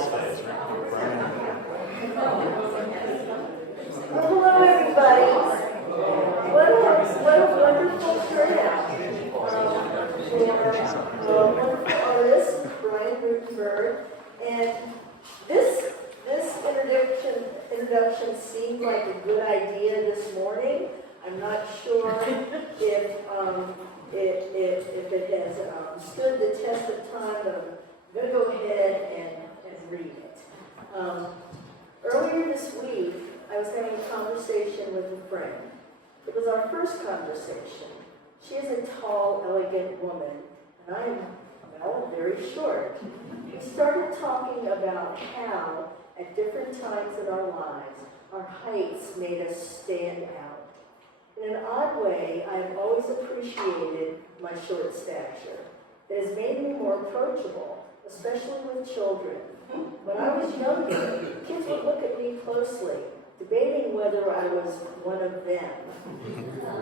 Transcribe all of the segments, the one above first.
Hello, everybody. What a wonderful turnout for wonderful artist, Brian Rutenberg. And this introduction seemed like a good idea this morning. I'm not sure if it has stood the test of time, but I'm going to go ahead and read it. Earlier this week, I was having a conversation with a friend. It was our first conversation. She is a tall, elegant woman, and I am, well, very short. We started talking about how, at different times in our lives, our heights made us stand out. In an odd way, I have always appreciated my short stature. It has made me more approachable, especially with children. When I was younger, kids would look at me closely, debating whether I was one of them.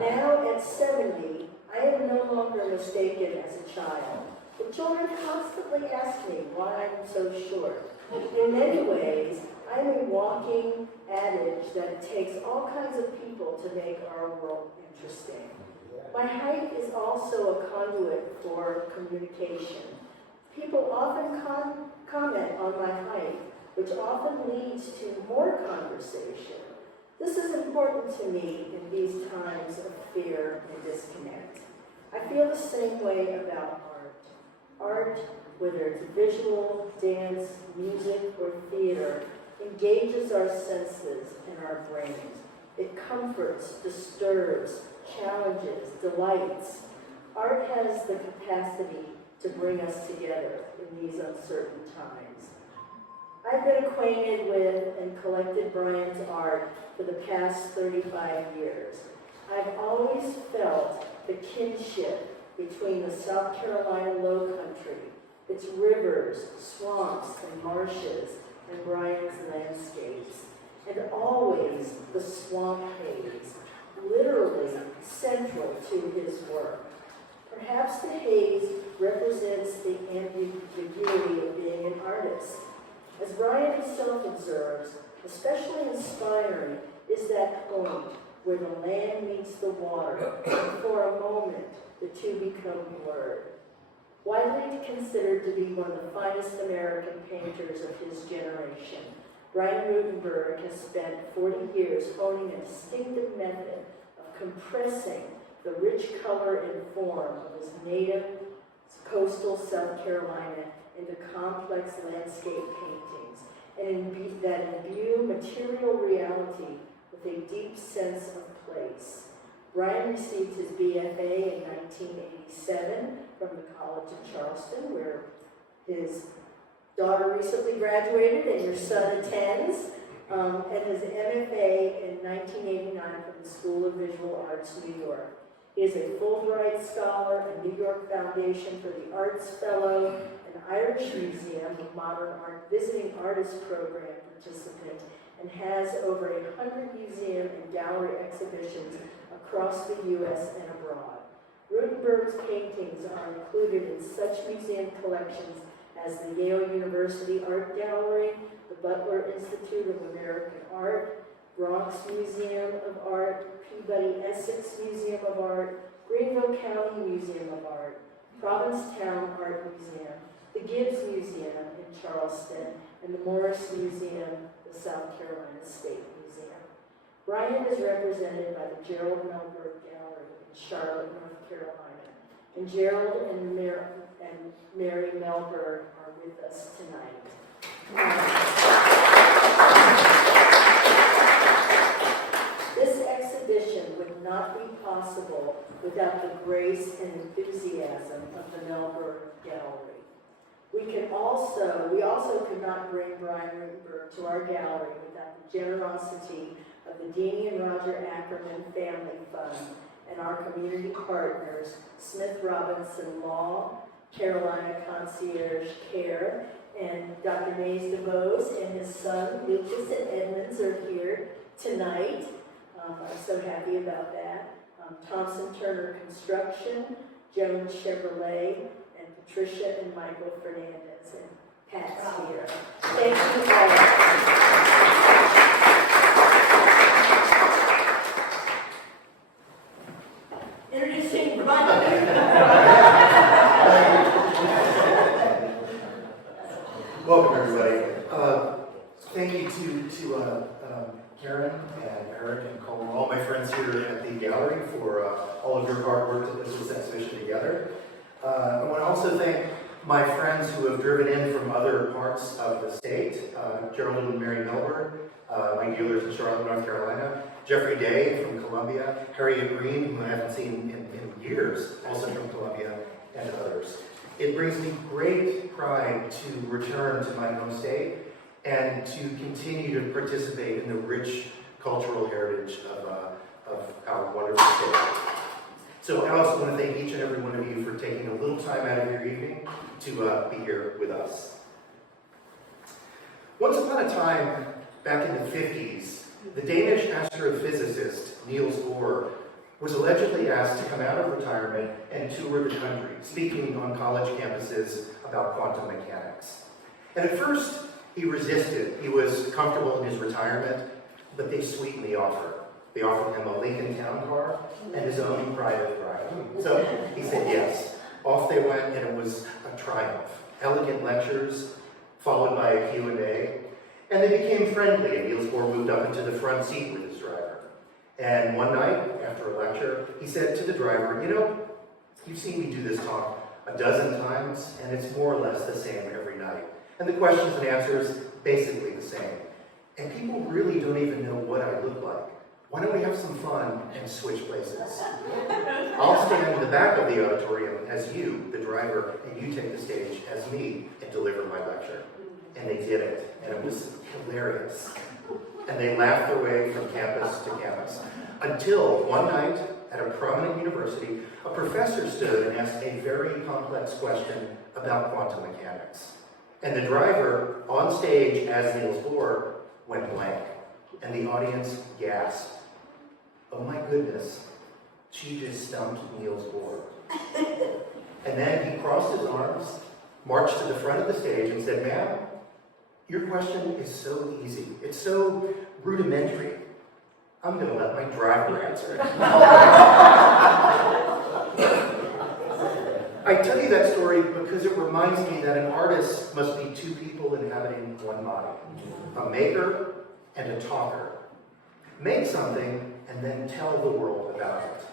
Now, at 70, I am no longer mistaken as a child. The children constantly ask me why I'm so short. In many ways, I'm a walking adage that it takes all kinds of people to make our world interesting. My height is also a conduit for communication. People often comment on my height, which often leads to more conversation. This is important to me in these times of fear and disconnect. I feel the same way about art. Art, whether it's visual, dance, music, or theater, engages our senses and our brains. It comforts, disturbs, challenges, delights. Art has the capacity to bring us together in these uncertain times. I've been acquainted with and collected Brian's art for the past 35 years. I've always felt the kinship between the South Carolina Low Country, its rivers, swamps, and marshes, and Brian's landscapes, and always the swamp haze, literally central to his work. Perhaps the haze represents the ambiguity of being an artist. As Brian himself observes, especially inspiring is that point where the land meets the water, and for a moment the two become blurred. Widely considered to be one of the finest American painters of his generation, Brian Rutenberg has spent 40 years honing a distinctive method of compressing the rich color and form of his native coastal South Carolina into complex landscape paintings, and that imbue material reality with a deep sense of place. Brian received his BFA in 1987 from the College of Charleston, where his daughter recently graduated and your son attends, and his MFA in 1989 from the School of Visual Arts, New York. He is a Fulbright Scholar, a New York Foundation for the Arts Fellow, an Irish Museum of Modern Art Visiting Artist Program participant, and has over 100 museum and gallery exhibitions across the U.S. and abroad. Rutenberg's paintings are included in such museum collections as the Yale University Art Gallery, the Butler Institute of American Art, Bronx Museum of Art, Peabody Essex Museum of Art, Greenville County Museum of Art, Provincetown Art Museum, the Gibbs Museum in Charleston, and the Morris Museum, the South Carolina State Museum. Brian is represented by the Gerald Melberg Gallery in Charlotte, North Carolina, and Gerald and Mary Melberg are with us tonight. This exhibition would not be possible without the grace and enthusiasm of the Melberg Gallery. We also could not bring Brian Rutenberg to our gallery without the generosity of the Deanie and Roger Ackerman Family Fund and our community partners, Smith Robinson Law, Carolina Concierge Care, and Dr. Mays DeVos and his son, Lucas and Edmonds, are here tonight. I'm so happy about that. Thompson Turner Construction, Jones Chevrolet, and Patricia and Michael Fernandez. And Pat's here. Thank you all. Introducing Welcome, everybody. Thank you to Karen and Eric and Cole and all my friends here at the gallery for all of your hard work to put this exhibition together. I want to also thank my friends who have driven in from other parts of the state, Gerald and Mary Melbourne, my dealers in Charlotte, North Carolina, Jeffrey Day from Columbia, Harriet Green, who I haven't seen in years, also from Columbia, and others. It brings me great pride to return to my home state and to continue to participate in the rich cultural heritage of our wonderful state. So I also want to thank each and every one of you for taking a little time out of your evening to be here with us. Once upon a time, back in the 50s, the Danish astrophysicist Niels Bohr was allegedly asked to come out of retirement and tour the country, speaking on college campuses about quantum mechanics. And at first, he resisted. He was comfortable in his retirement, but they sweetened the offer. They offered him a Lincoln Town Car and his own private ride. So he said yes. Off they went, and it was a triumph. Elegant lectures, followed by a Q&A, and they became friendly, and Niels Bohr moved up into the front seat with his driver. And one night, after a lecture, he said to the driver, "You know, you've seen me do this talk a dozen times, and it's more or less the same every night. And the questions and answers, basically the same. And people really don't even know what I look like. Why don't we have some fun and switch places? I'll stand in the back of the auditorium as you, the driver, and you take the stage as me and deliver my lecture." And they did it, and it was hilarious. And they laughed their way from campus to campus. Until one night, at a prominent university, a professor stood and asked a very complex question about quantum mechanics. And the driver, on stage as Niels Bohr, went blank. And the audience gasped. "Oh my goodness, she just stumped Niels Bohr." And then he crossed his arms, marched to the front of the stage and said, "Ma'am, your question is so easy. It's so rudimentary. I'm going to let my driver answer it." I tell you that story because it reminds me that an artist must be two people inhabiting one body, a maker and a talker. Make something and then tell the world about it.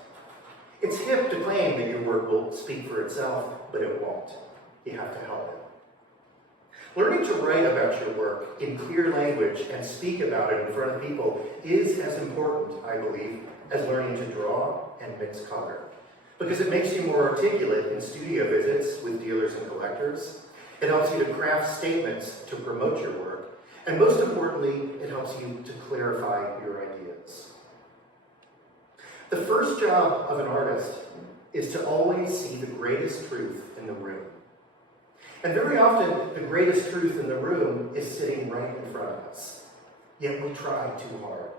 It's hip to claim that your work will speak for itself, but it won't. You have to help it. Learning to write about your work in clear language and speak about it in front of people is as important, I believe, as learning to draw and mix color. Because it makes you more articulate in studio visits with dealers and collectors. It helps you to craft statements to promote your work. And most importantly, it helps you to clarify your ideas. The first job of an artist is to always see the greatest truth in the room. And very often, the greatest truth in the room is sitting right in front of us. Yet we try too hard.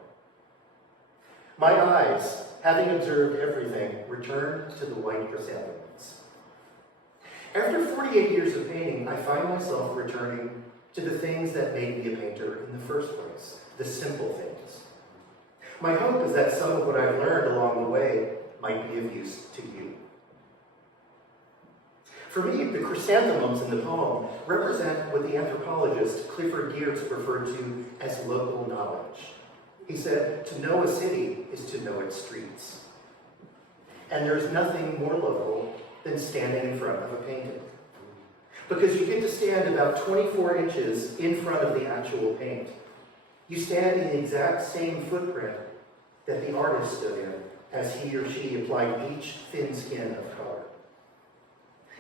My eyes, having observed everything, returned to the white chrysanthemums. After 48 years of painting, I find myself returning to the things that made me a painter in the first place, the simple things. My hope is that some of what I've learned along the way might be of use to you. For me, the chrysanthemums in the poem represent what the anthropologist Clifford Geertz referred to as local knowledge. He said, to know a city is to know its streets. And there's nothing more local than standing in front of a painting. Because you get to stand about 24 inches in front of the actual paint. You stand in the exact same footprint that the artist stood in as he or she applied each thin skin of color.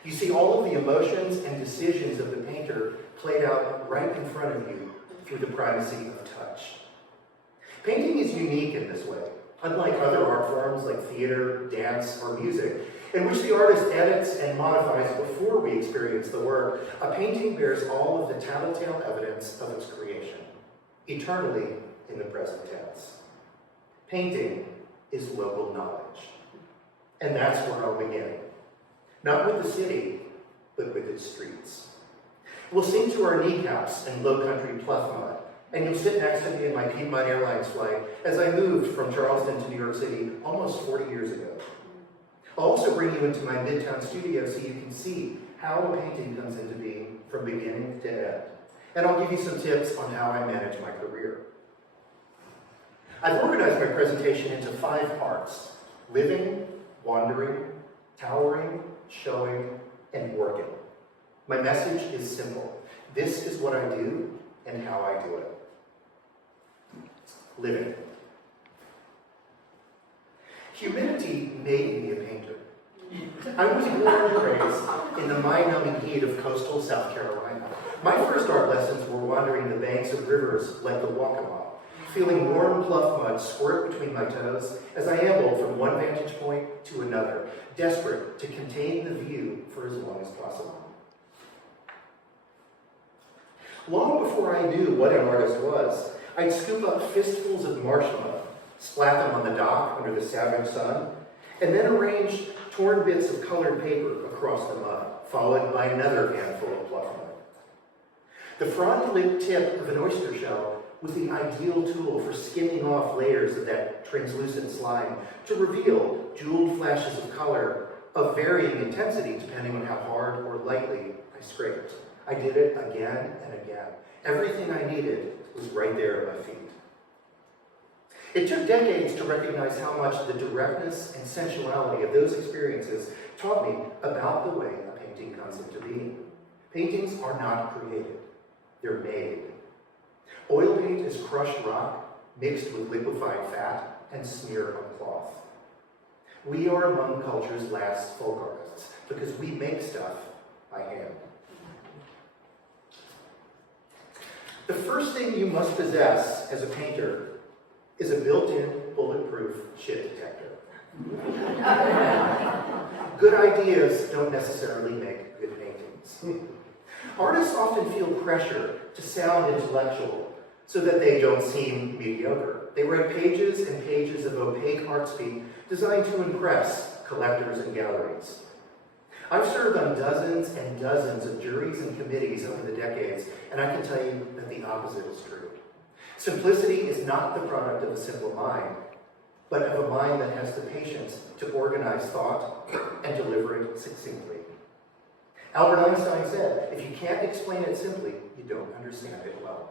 You see all of the emotions and decisions of the painter played out right in front of you through the primacy of touch. Painting is unique in this way, unlike other art forms like theater, dance, or music, in which the artist edits and modifies before we experience the work. A painting bears all of the tattletale evidence of its creation, eternally in the present tense. Painting is local knowledge. And that's where I'll begin. Not with the city, but with its streets. We'll sink to our kneecaps in low-country pluff mud, and you'll sit next to me in my Piedmont Airlines flight as I moved from Charleston to New York City almost 40 years ago. I'll also bring you into my Midtown studio so you can see how a painting comes into being from beginning to end. And I'll give you some tips on how I manage my career. I've organized my presentation into 5 parts: living, wandering, towering, showing, and working. My message is simple. This is what I do and how I do it. Living. Humidity made me a painter. I was born and raised in the mind-numbing heat of coastal South Carolina. My first art lessons were wandering the banks of rivers like the Waccamaw, feeling warm pluff mud squirt between my toes as I ambled from one vantage point to another, desperate to contain the view for as long as possible. Long before I knew what an artist was, I'd scoop up fistfuls of marsh mud, splat them on the dock under the savage sun, and then arrange torn bits of colored paper across the mud, followed by another handful of pluff mud. The frond-lipped tip of an oyster shell was the ideal tool for skimming off layers of that translucent slime to reveal jeweled flashes of color of varying intensity depending on how hard or lightly I scraped. I did it again and again. Everything I needed was right there at my feet. It took decades to recognize how much the directness and sensuality of those experiences taught me about the way a painting comes into being. Paintings are not created, they're made. Oil paint is crushed rock mixed with liquefied fat and smeared on cloth. We are among culture's last folk artists because we make stuff by hand. The first thing you must possess as a painter is a built-in bulletproof shit detector. Good ideas don't necessarily make good paintings. Artists often feel pressure to sound intellectual so that they don't seem mediocre. They write pages and pages of opaque art speak designed to impress collectors and galleries. I've served on dozens and dozens of juries and committees over the decades, and I can tell you that the opposite is true. Simplicity is not the product of a simple mind, but of a mind that has the patience to organize thought and deliver it succinctly. Albert Einstein said, if you can't explain it simply, you don't understand it well.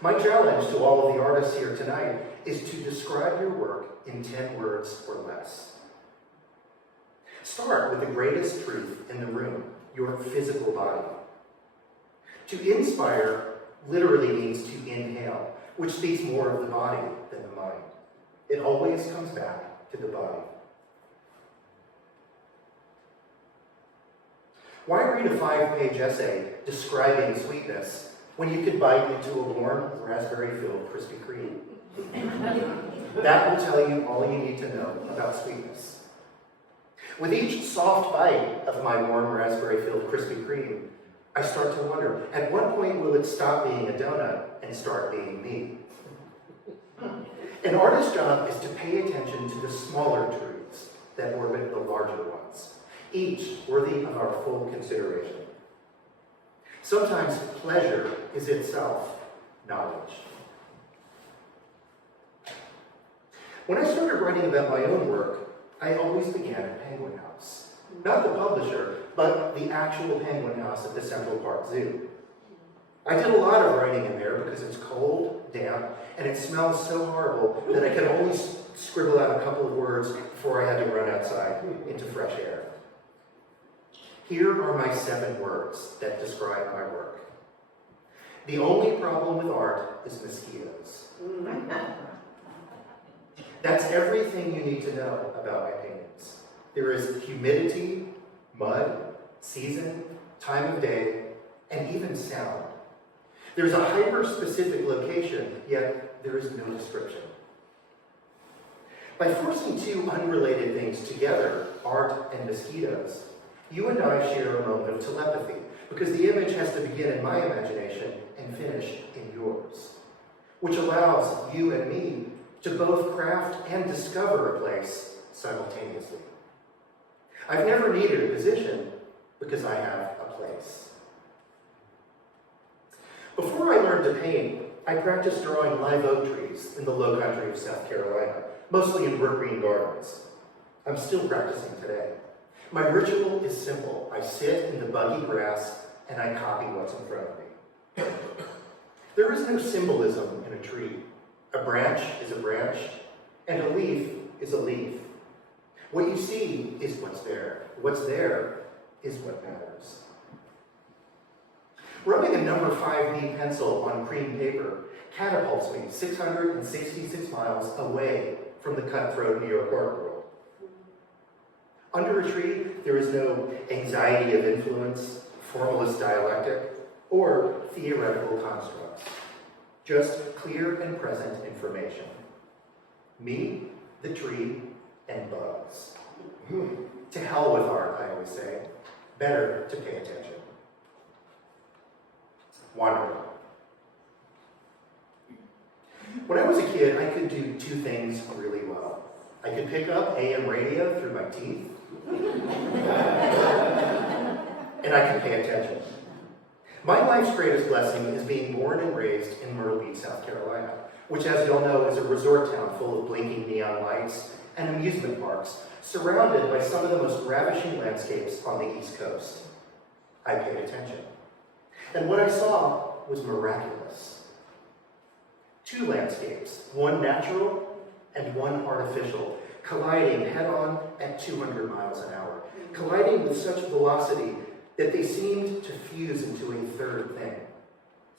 My challenge to all of the artists here tonight is to describe your work in 10 words or less. Start with the greatest truth in the room, your physical body. To inspire literally means to inhale, which speaks more of the body than the mind. It always comes back to the body. Why read a 5-page essay describing sweetness when you could bite into a warm, raspberry-filled Krispy Kreme? That will tell you all you need to know about sweetness. With each soft bite of my warm, raspberry-filled Krispy Kreme, I start to wonder, at what point will it stop being a donut and start being me? An artist's job is to pay attention to the smaller truths that orbit the larger ones, each worthy of our full consideration. Sometimes pleasure is itself knowledge. When I started writing about my own work, I always began at Penguin House. Not the publisher, but the actual Penguin House at the Central Park Zoo. I did a lot of writing in there because it's cold, damp, and it smells so horrible that I could only scribble out a couple of words before I had to run outside into fresh air. Here are my 7 words that describe my work. The only problem with art is mosquitoes. That's everything you need to know about my paintings. There is humidity, mud, season, time of day, and even sound. There's a hyper-specific location, yet there is no description. By forcing 2 unrelated things together, art and mosquitoes, you and I share a moment of telepathy, because the image has to begin in my imagination and finish in yours, which allows you and me to both craft and discover a place simultaneously. I've never needed a position because I have a place. Before I learned to paint, I practiced drawing live oak trees in the low country of South Carolina, mostly in brook green gardens. I'm still practicing today. My ritual is simple. I sit in the buggy grass and I copy what's in front of me. There is no symbolism in a tree. A branch is a branch, and a leaf is a leaf. What you see is what's there. What's there is what matters. Rubbing a number 5B pencil on cream paper catapults me 666 miles away from the cutthroat New York art world. Under a tree, there is no anxiety of influence, formalist dialectic, or theoretical constructs. Just clear and present information. Me, the tree, and bugs. To hell with art, I always say. Better to pay attention. Wandering. When I was a kid, I could do two things really well. I could pick up AM radio through my teeth, and I could pay attention. My life's greatest blessing is being born and raised in Myrtle Beach, South Carolina, which, as you'll know, is a resort town full of blinking neon lights and amusement parks, surrounded by some of the most ravishing landscapes on the East Coast. I paid attention. And what I saw was miraculous. Two landscapes, one natural and one artificial, colliding head-on at 200 miles an hour, colliding with such velocity that they seemed to fuse into a third thing.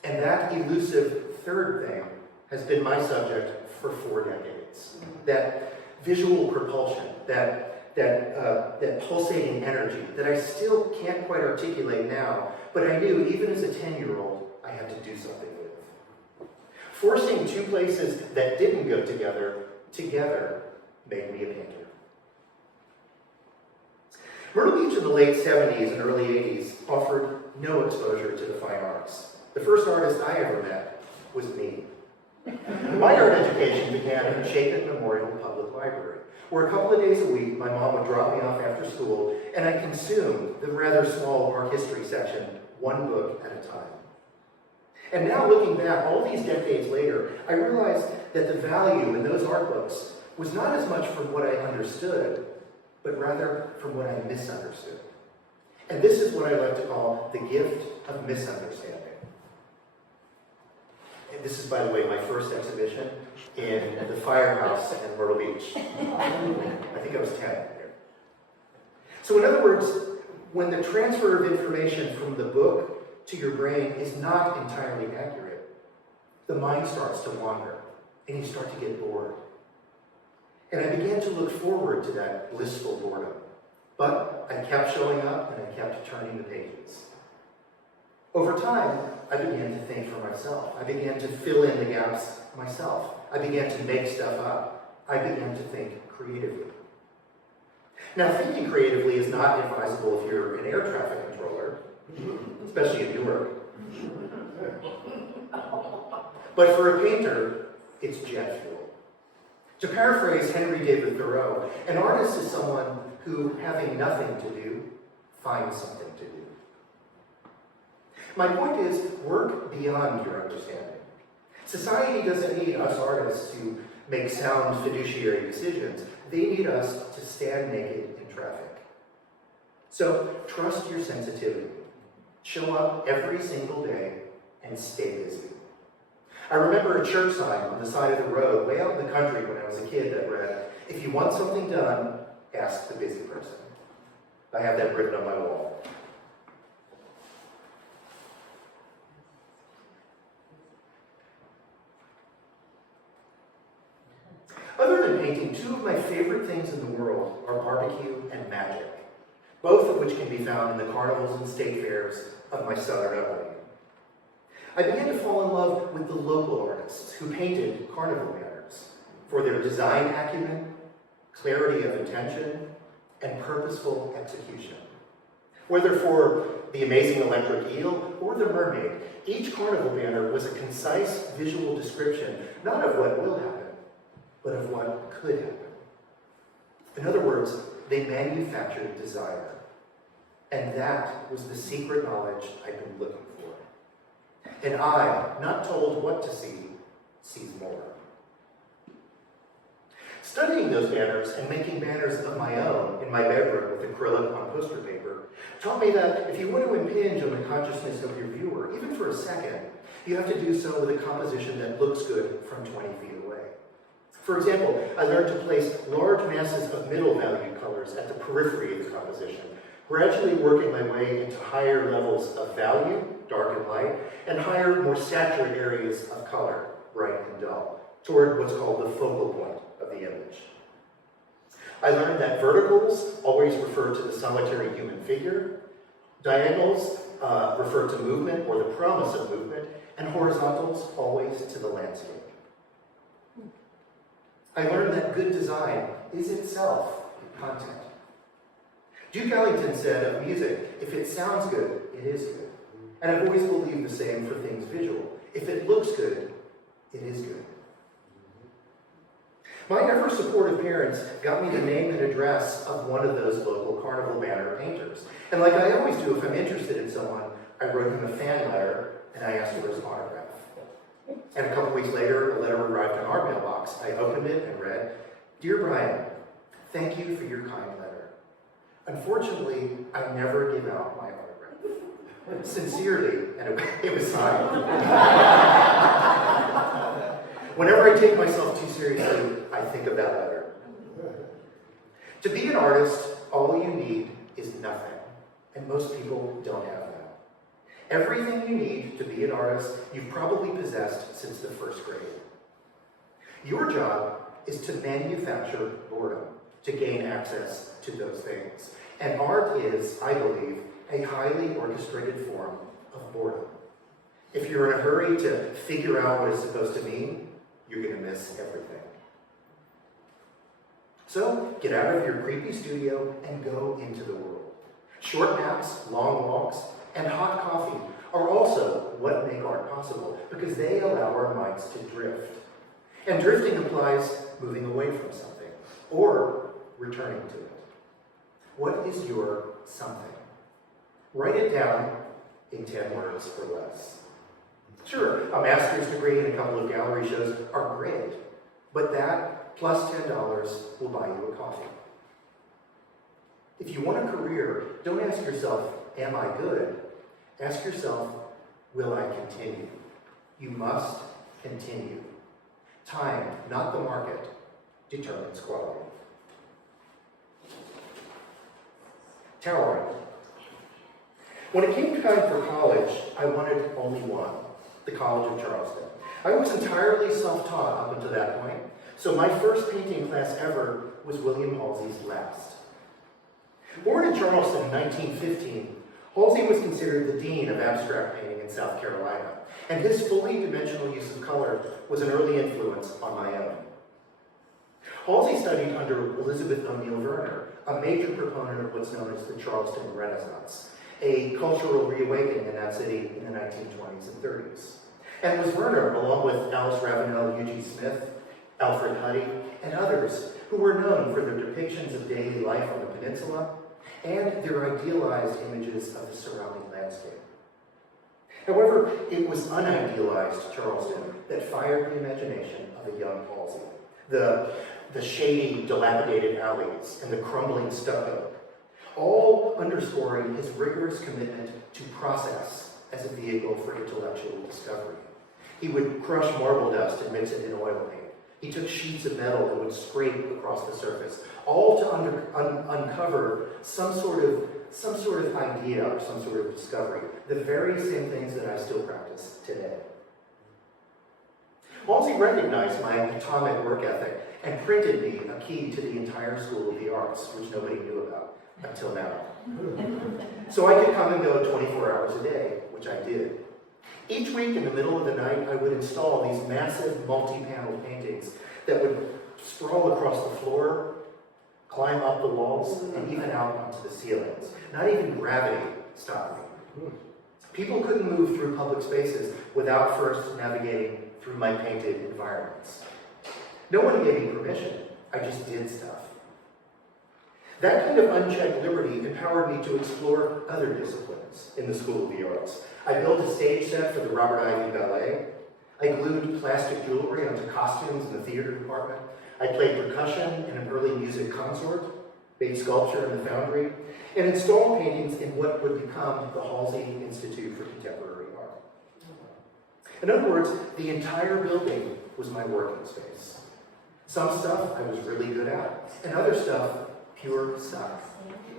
And that elusive third thing has been my subject for 4 decades. That visual propulsion, that pulsating energy that I still can't quite articulate now, but I knew even as a 10-year-old I had to do something with. Forcing two places that didn't go together made me a painter. Myrtle Beach in the late 70s and early 80s offered no exposure to the fine arts. The first artist I ever met was me. My art education began in Chapin Memorial Public Library, where a couple of days a week my mom would drop me off after school and I consumed the rather small art history section, one book at a time. And now looking back, all these decades later, I realized that the value in those art books was not as much from what I understood, but rather from what I misunderstood. And this is what I like to call the gift of misunderstanding. And this is, by the way, my first exhibition in the firehouse in Myrtle Beach. I think I was 10 here. So in other words, when the transfer of information from the book to your brain is not entirely accurate, the mind starts to wander, and you start to get bored. And I began to look forward to that blissful boredom. But I kept showing up, and I kept turning the pages. Over time, I began to think for myself. I began to fill in the gaps myself. I began to make stuff up. I began to think creatively. Now, thinking creatively is not advisable if you're an air traffic controller, especially in Newark. But for a painter, it's jet fuel. To paraphrase Henry David Thoreau, an artist is someone who, having nothing to do, finds something to do. My point is, work beyond your understanding. Society doesn't need us artists to make sound fiduciary decisions. They need us to stand naked in traffic. So trust your sensitivity. Show up every single day and stay busy. I remember a church sign on the side of the road way out in the country when I was a kid that read, "If you want something done, ask the busy person." I have that written on my wall. Other than painting, two of my favorite things in the world are barbecue and magic, both of which can be found in the carnivals and state fairs of my southern upbringing. I began to fall in love with the local artists who painted carnival banners for their design acumen, clarity of intention, and purposeful execution. Whether for the amazing electric eel or the mermaid, each carnival banner was a concise visual description, not of what will happen, but of what could happen. In other words, they manufactured desire. And that was the secret knowledge I've been looking for. An eye, not told what to see, sees more. Studying those banners and making banners of my own in my bedroom with acrylic on poster paper taught me that if you want to impinge on the consciousness of your viewer, even for a second, you have to do so with a composition that looks good from 20 feet away. For example, I learned to place large masses of middle value colors at the periphery of the composition, gradually working my way into higher levels of value, dark and light, and higher, more saturated areas of color, bright and dull, toward what's called the focal point of the image. I learned that verticals always refer to the solitary human figure, diagonals refer to movement or the promise of movement, and horizontals always to the landscape. I learned that good design is itself content. Duke Ellington said of music, if it sounds good, it is good. And I've always believed the same for things visual. If it looks good, it is good. My ever supportive parents got me the name and address of one of those local carnival banner painters. And like I always do if I'm interested in someone, I wrote him a fan letter and I asked for his autograph. And a couple weeks later, a letter arrived in our mailbox. I opened it and read, "Dear Brian, thank you for your kind letter. Unfortunately, I never give out my autograph. Sincerely," and it was signed. Whenever I take myself too seriously, I think of that letter. To be an artist, all you need is nothing, and most people don't have that. Everything you need to be an artist, you've probably possessed since the first grade. Your job is to manufacture boredom, to gain access to those things. And art is, I believe, a highly orchestrated form of boredom. If you're in a hurry to figure out what it's supposed to mean, you're going to miss everything. So, get out of your creepy studio and go into the world. Short naps, long walks, and hot coffee are also what make art possible, because they allow our minds to drift. And drifting implies moving away from something, or returning to it. What is your something? Write it down in 10 words or less. Sure, a master's degree and a couple of gallery shows are great, but that plus $10 will buy you a coffee. If you want a career, don't ask yourself, am I good? Ask yourself, will I continue? You must continue. Time, not the market, determines quality. Towering. When it came time for college, I wanted only one, the College of Charleston. I was entirely self-taught up until that point, so my first painting class ever was William Halsey's last. Born in Charleston in 1915, Halsey was considered the dean of abstract painting in South Carolina, and his fully dimensional use of color was an early influence on my own. Halsey studied under Elizabeth O'Neill Verner, a major proponent of what's known as the Charleston Renaissance, a cultural reawakening in that city in the 1920s and 30s. And it was Verner, along with Alice Ravenel, Eugene Smith, Alfred Huddy, and others, who were known for their depictions of daily life on the peninsula and their idealized images of the surrounding landscape. However, it was unidealized Charleston that fired the imagination of a young Halsey. The shady, dilapidated alleys and the crumbling stucco, all underscoring his rigorous commitment to process as a vehicle for intellectual discovery. He would crush marble dust and mix it in oil paint. He took sheets of metal and would scrape across the surface, all to uncover some sort of idea or some sort of discovery, the very same things that I still practice today. Halsey recognized my atomic work ethic and printed me a key to the entire School of the Arts, which nobody knew about until now. So I could come and go 24 hours a day, which I did. Each week in the middle of the night, I would install these massive multi-panel paintings that would sprawl across the floor, climb up the walls, and even out onto the ceilings. Not even gravity stopped me. People couldn't move through public spaces without first navigating through my painted environments. No one gave me permission. I just did stuff. That kind of unchecked liberty empowered me to explore other disciplines in the School of the Arts. I built a stage set for the Robert Ivy Ballet. I glued plastic jewelry onto costumes in the theater department. I played percussion in an early music consort, made sculpture in the Foundry, and installed paintings in what would become the Halsey Institute for Contemporary Art. In other words, the entire building was my working space. Some stuff I was really good at, and other stuff, pure suck.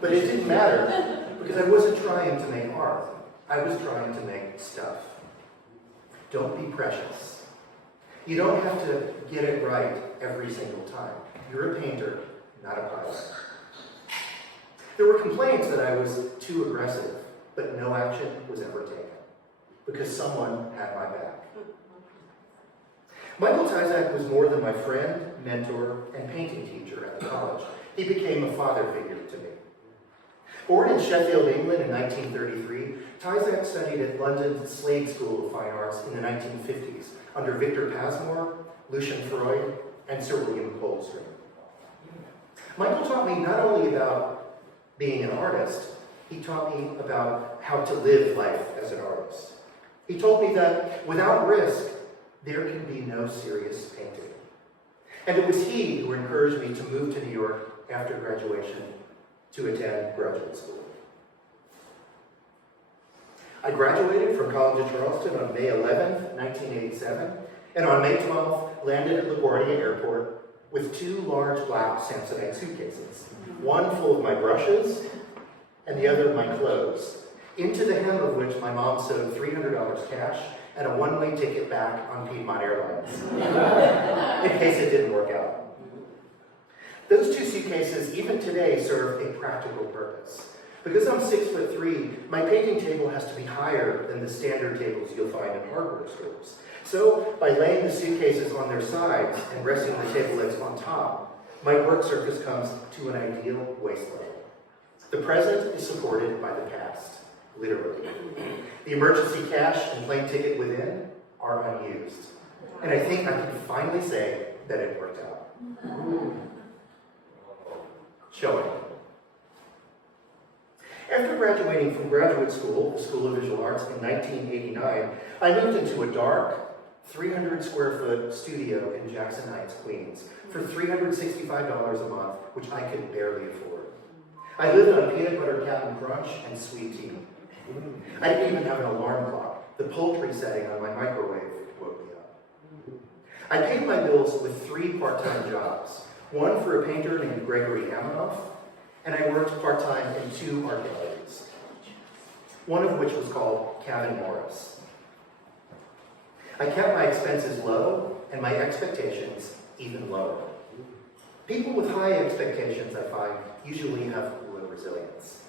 But it didn't matter, because I wasn't trying to make art. I was trying to make stuff. Don't be precious. You don't have to get it right every single time. You're a painter, not a pilot. There were complaints that I was too aggressive, but no action was ever taken, because someone had my back. Michael Tyzak was more than my friend, mentor, and painting teacher at the college. He became a father figure to me. Born in Sheffield, England in 1933, Tyzak studied at London's Slade School of Fine Arts in the 1950s under Victor Passmore, Lucian Freud, and Sir William Coldstream. Michael taught me not only about being an artist, he taught me about how to live life as an artist. He told me that without risk, there can be no serious painting. And it was he who encouraged me to move to New York after graduation to attend graduate school. I graduated from College of Charleston on May 11, 1987, and on May 12th, landed at LaGuardia Airport with 2 large black Samsonite suitcases, one full of my brushes and the other my clothes, into the hem of which my mom sewed $300 cash and a one-way ticket back on Piedmont Airlines, in case it didn't work out. Those 2 suitcases, even today, serve a practical purpose. Because I'm 6'3", my painting table has to be higher than the standard tables you'll find in hardware stores. So, by laying the suitcases on their sides and resting the table legs on top, my work surface comes to an ideal waist level. The present is supported by the past, literally. The emergency cash and plane ticket within are unused. And I think I can finally say that it worked out. Showing. After graduating from graduate school, the School of Visual Arts, in 1989, I moved into a dark, 300-square-foot studio in Jackson Heights, Queens, for $365 a month, which I could barely afford. I lived on peanut butter Captain Crunch and sweet tea. I didn't even have an alarm clock. The poultry setting on my microwave woke me up. I paid my bills with 3 part-time jobs, one for a painter named Gregory Amanoff, and I worked part-time in 2 art galleries, one of which was called Kevin Morris. I kept my expenses low and my expectations even lower. People with high expectations, I find, usually have low resilience.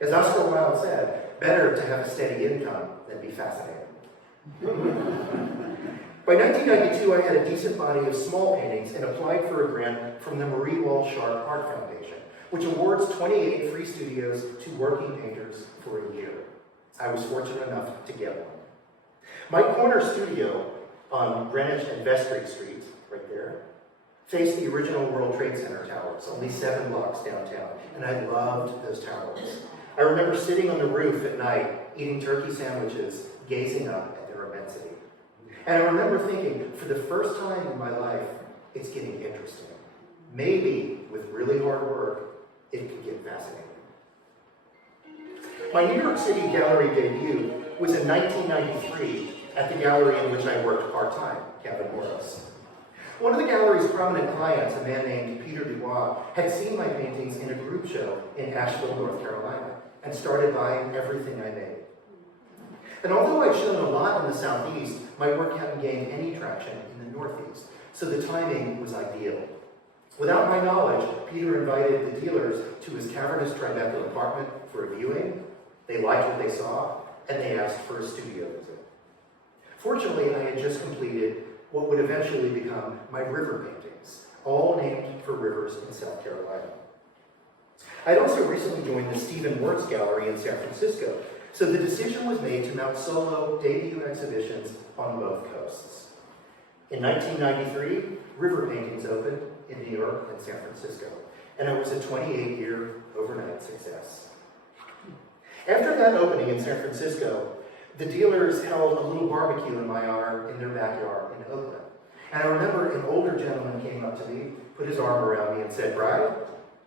As Oscar Wilde said, better to have a steady income than be fascinating. By 1992, I had a decent body of small paintings and applied for a grant from the Marie Walsh Sharp Art Foundation, which awards 28 free studios to working painters for a year. I was fortunate enough to get one. My corner studio on Greenwich and Vestry Street, right there, faced the original World Trade Center towers, only 7 blocks downtown, and I loved those towers. I remember sitting on the roof at night, eating turkey sandwiches, gazing up at their immensity. And I remember thinking, for the first time in my life, it's getting interesting. Maybe, with really hard work, it could get fascinating. My New York City gallery debut was in 1993 at the gallery in which I worked part-time, Kevin Morris. One of the gallery's prominent clients, a man named Peter Dubois, had seen my paintings in a group show in Asheville, North Carolina, and started buying everything I made. And although I've shown a lot in the Southeast, my work hadn't gained any traction in the Northeast, so the timing was ideal. Without my knowledge, Peter invited the dealers to his cavernous Tribeca apartment for a viewing. They liked what they saw, and they asked for a studio visit. Fortunately, I had just completed what would eventually become my river paintings, all named for rivers in South Carolina. I'd also recently joined the Stephen Wertz Gallery in San Francisco, so the decision was made to mount solo debut exhibitions on both coasts. In 1993, river paintings opened in New York and San Francisco, and I was a 28-year overnight success. After that opening in San Francisco, the dealers held a little barbecue in my honor in their backyard in Oakland. And I remember an older gentleman came up to me, put his arm around me and said, "Bride,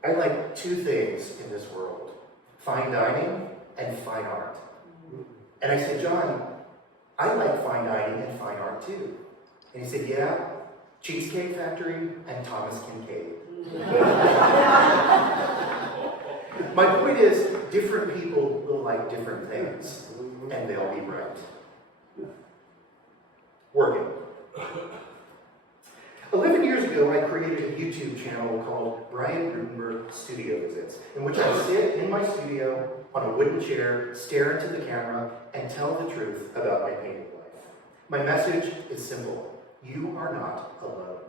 I like two things in this world, fine dining and fine art." And I said, "John, I like fine dining and fine art too." And he said, "Yeah, Cheesecake Factory and Thomas Kincaid." My point is, different people will like different things, and they'll be right. Working. 11 years ago, I created a YouTube channel called Brian Rutenberg Studio Visits, in which I sit in my studio on a wooden chair, stare into the camera, and tell the truth about my painting life. My message is simple: you are not alone.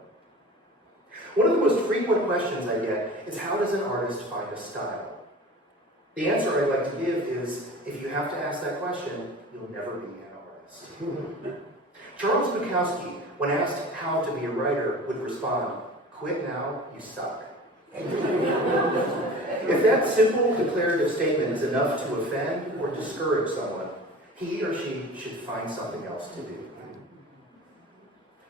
One of the most frequent questions I get is, how does an artist find a style? The answer I'd like to give is, if you have to ask that question, you'll never be an artist. Charles Bukowski, when asked how to be a writer, would respond, "Quit now, you suck." If that simple declarative statement is enough to offend or discourage someone, he or she should find something else to do.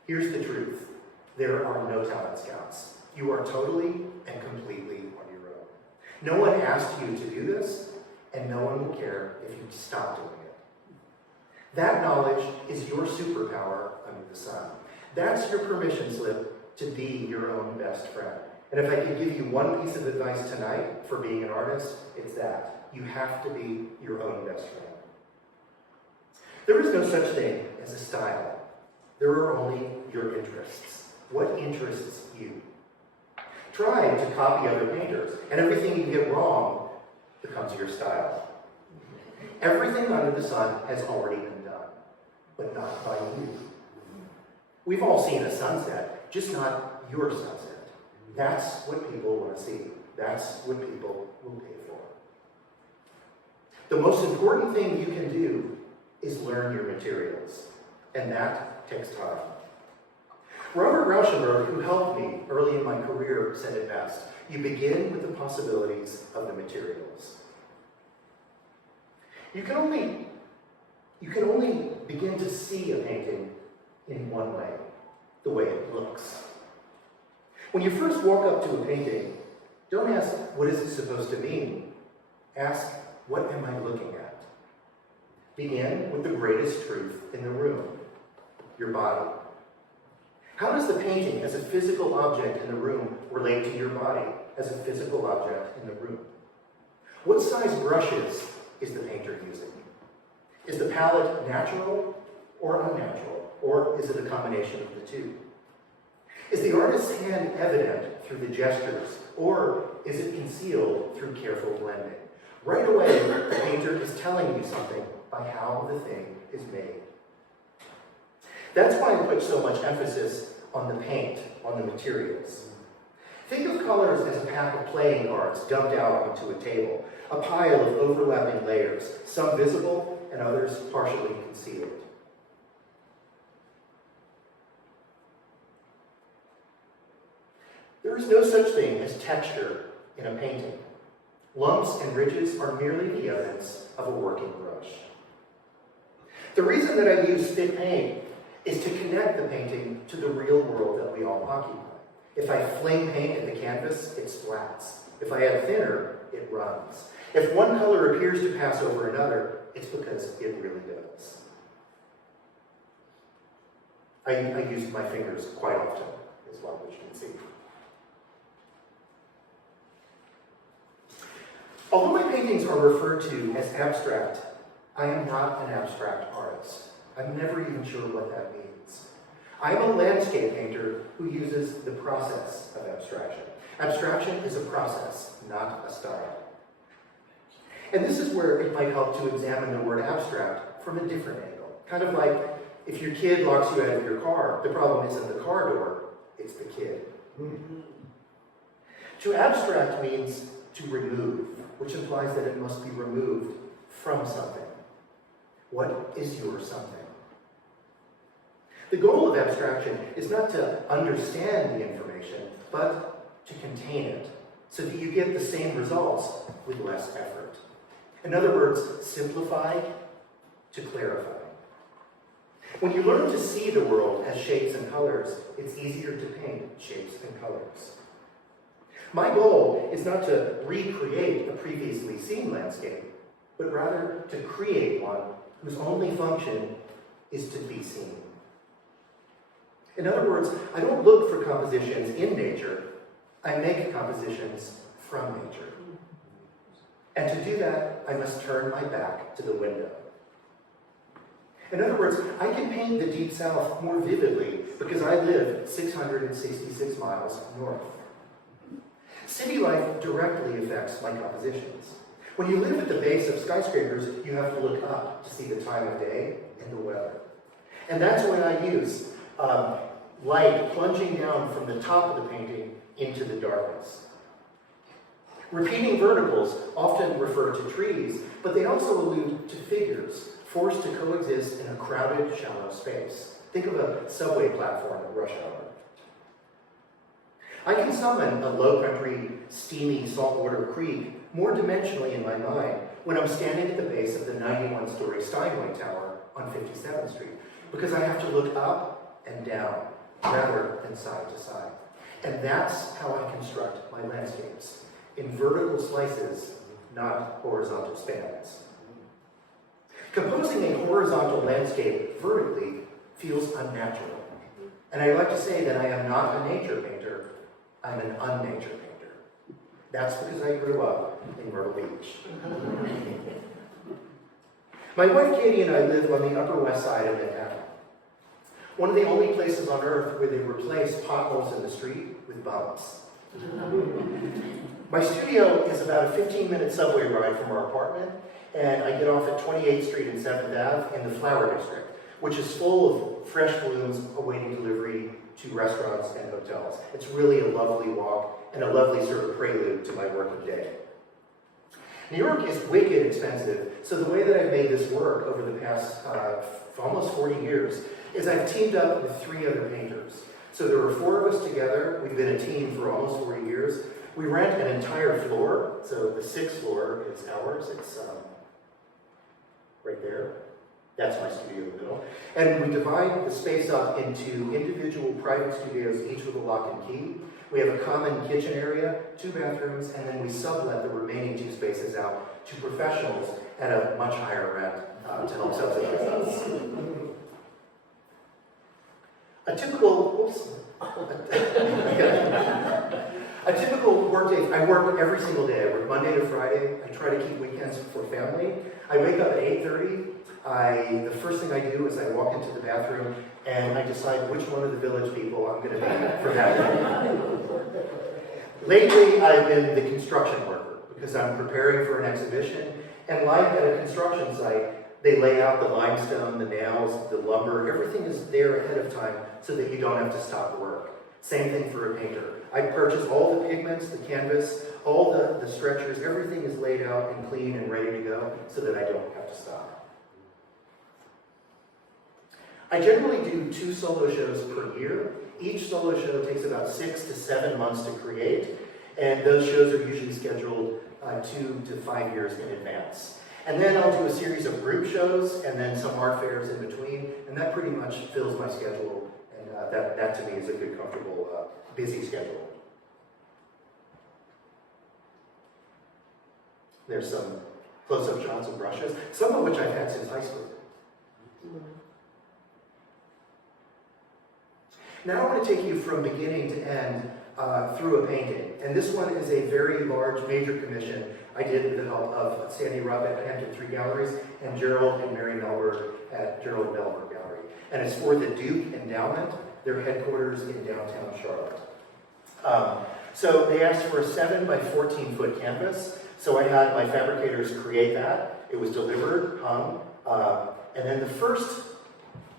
Here's the truth. There are no talent scouts. You are totally and completely on your own. No one asked you to do this, and no one will care if you stop doing it. That knowledge is your superpower under the sun. That's your permission slip to be your own best friend. And if I could give you one piece of advice tonight for being an artist, it's that. You have to be your own best friend. There is no such thing as a style. There are only your interests. What interests you? Try to copy other painters, and everything you get wrong becomes your style. Everything under the sun has already been done, but not by you. We've all seen a sunset, just not your sunset. That's what people want to see. That's what people will pay for. The most important thing you can do is learn your materials, and that takes time. Robert Rauschenberg, who helped me early in my career, said it best: you begin with the possibilities of the materials. You can only begin to see a painting in one way, the way it looks. When you first walk up to a painting, don't ask, what is it supposed to mean? Ask, what am I looking at? Begin with the greatest truth in the room, your body. How does the painting as a physical object in the room relate to your body as a physical object in the room? What size brushes is the painter using? Is the palette natural or unnatural? Or is it a combination of the two? Is the artist's hand evident through the gestures, or is it concealed through careful blending? Right away, the painter is telling you something by how the thing is made. That's why I put so much emphasis on the paint, on the materials. Think of colors as a pack of playing cards dumped out onto a table, a pile of overlapping layers, some visible and others partially concealed. There is no such thing as texture in a painting. Lumps and ridges are merely the evidence of a working brush. The reason that I use thick paint is to connect the painting to the real world that we all occupy. If I fling paint at the canvas, it splats. If I add thinner, it runs. If one color appears to pass over another, it's because it really does. I use my fingers quite often as well, which you can see. Although my paintings are referred to as abstract, I am not an abstract artist. I'm never even sure what that means. I'm a landscape painter who uses the process of abstraction. Abstraction is a process, not a style. And this is where it might help to examine the word abstract from a different angle. Kind of like if your kid locks you out of your car, the problem isn't the car door, it's the kid. To abstract means to remove, which implies that it must be removed from something. What is your something? The goal of abstraction is not to understand the information, but to contain it, so that you get the same results with less effort. In other words, simplify to clarify. When you learn to see the world as shapes and colors, it's easier to paint shapes and colors. My goal is not to recreate a previously seen landscape, but rather to create one whose only function is to be seen. In other words, I don't look for compositions in nature, I make compositions from nature. And to do that, I must turn my back to the window. In other words, I can paint the Deep South more vividly because I live 666 miles north. City life directly affects my compositions. When you live at the base of skyscrapers, you have to look up to see the time of day and the weather. And that's when I use light plunging down from the top of the painting into the darkness. Repeating verticals often refer to trees, but they also allude to figures forced to coexist in a crowded, shallow space. Think of a subway platform at rush hour. I can summon a low-country, steamy, saltwater creek more dimensionally in my mind when I'm standing at the base of the 91-story Steinway Tower on 57th Street, because I have to look up and down rather than side to side. And that's how I construct my landscapes, in vertical slices, not horizontal spans. Composing a horizontal landscape vertically feels unnatural. And I like to say that I am not a nature painter, I'm an unnature painter. That's because I grew up in Myrtle Beach. My wife Katie and I live on the Upper West Side of Manhattan. One of the only places on earth where they replace potholes in the street with bumps. My studio is about a 15-minute subway ride from our apartment, and I get off at 28th Street and 7th Ave in the Flower District, which is full of fresh blooms awaiting delivery to restaurants and hotels. It's really a lovely walk and a lovely sort of prelude to my working day. New York is wicked expensive, so the way that I've made this work over the past almost 40 years is I've teamed up with 3 other painters. So there are 4 of us together. We've been a team for almost 40 years. We rent an entire floor, so the 6th floor is ours. It's right there. That's my studio in the middle. And we divide the space up into individual private studios, each with a lock and key. We have a common kitchen area, 2 bathrooms, and then we sublet the remaining 2 spaces out to professionals at a much higher rent to help subsidize us. A typical work day, I work every single day. I work Monday to Friday. I try to keep weekends for family. I wake up at 8:30. The first thing I do is I walk into the bathroom and I decide which one of the village people I'm going to be for that day. Lately, I've been the construction worker because I'm preparing for an exhibition, and like at a construction site, they lay out the limestone, the nails, the lumber, everything is there ahead of time so that you don't have to stop work. Same thing for a painter. I purchase all the pigments, the canvas, all the stretchers, everything is laid out and clean and ready to go so that I don't have to stop. I generally do 2 solo shows per year. Each solo show takes about 6 to 7 months to create, and those shows are usually scheduled 2 to 5 years in advance. And then I'll do a series of group shows and then some art fairs in between, and that pretty much fills my schedule, and that to me is a good, comfortable, busy schedule. There's some close-up shots of brushes, some of which I've had since high school. Now I want to take you from beginning to end through a painting. And this one is a very large, major commission I did with the help of Sandy Rupp at Hampton 3 Galleries and Gerald and Mary Melberg at Gerald and Melberg Gallery. And it's for the Duke Endowment, their headquarters in downtown Charlotte. So they asked for a 7 by 14 foot canvas. So I had my fabricators create that. It was delivered, hung, and then the first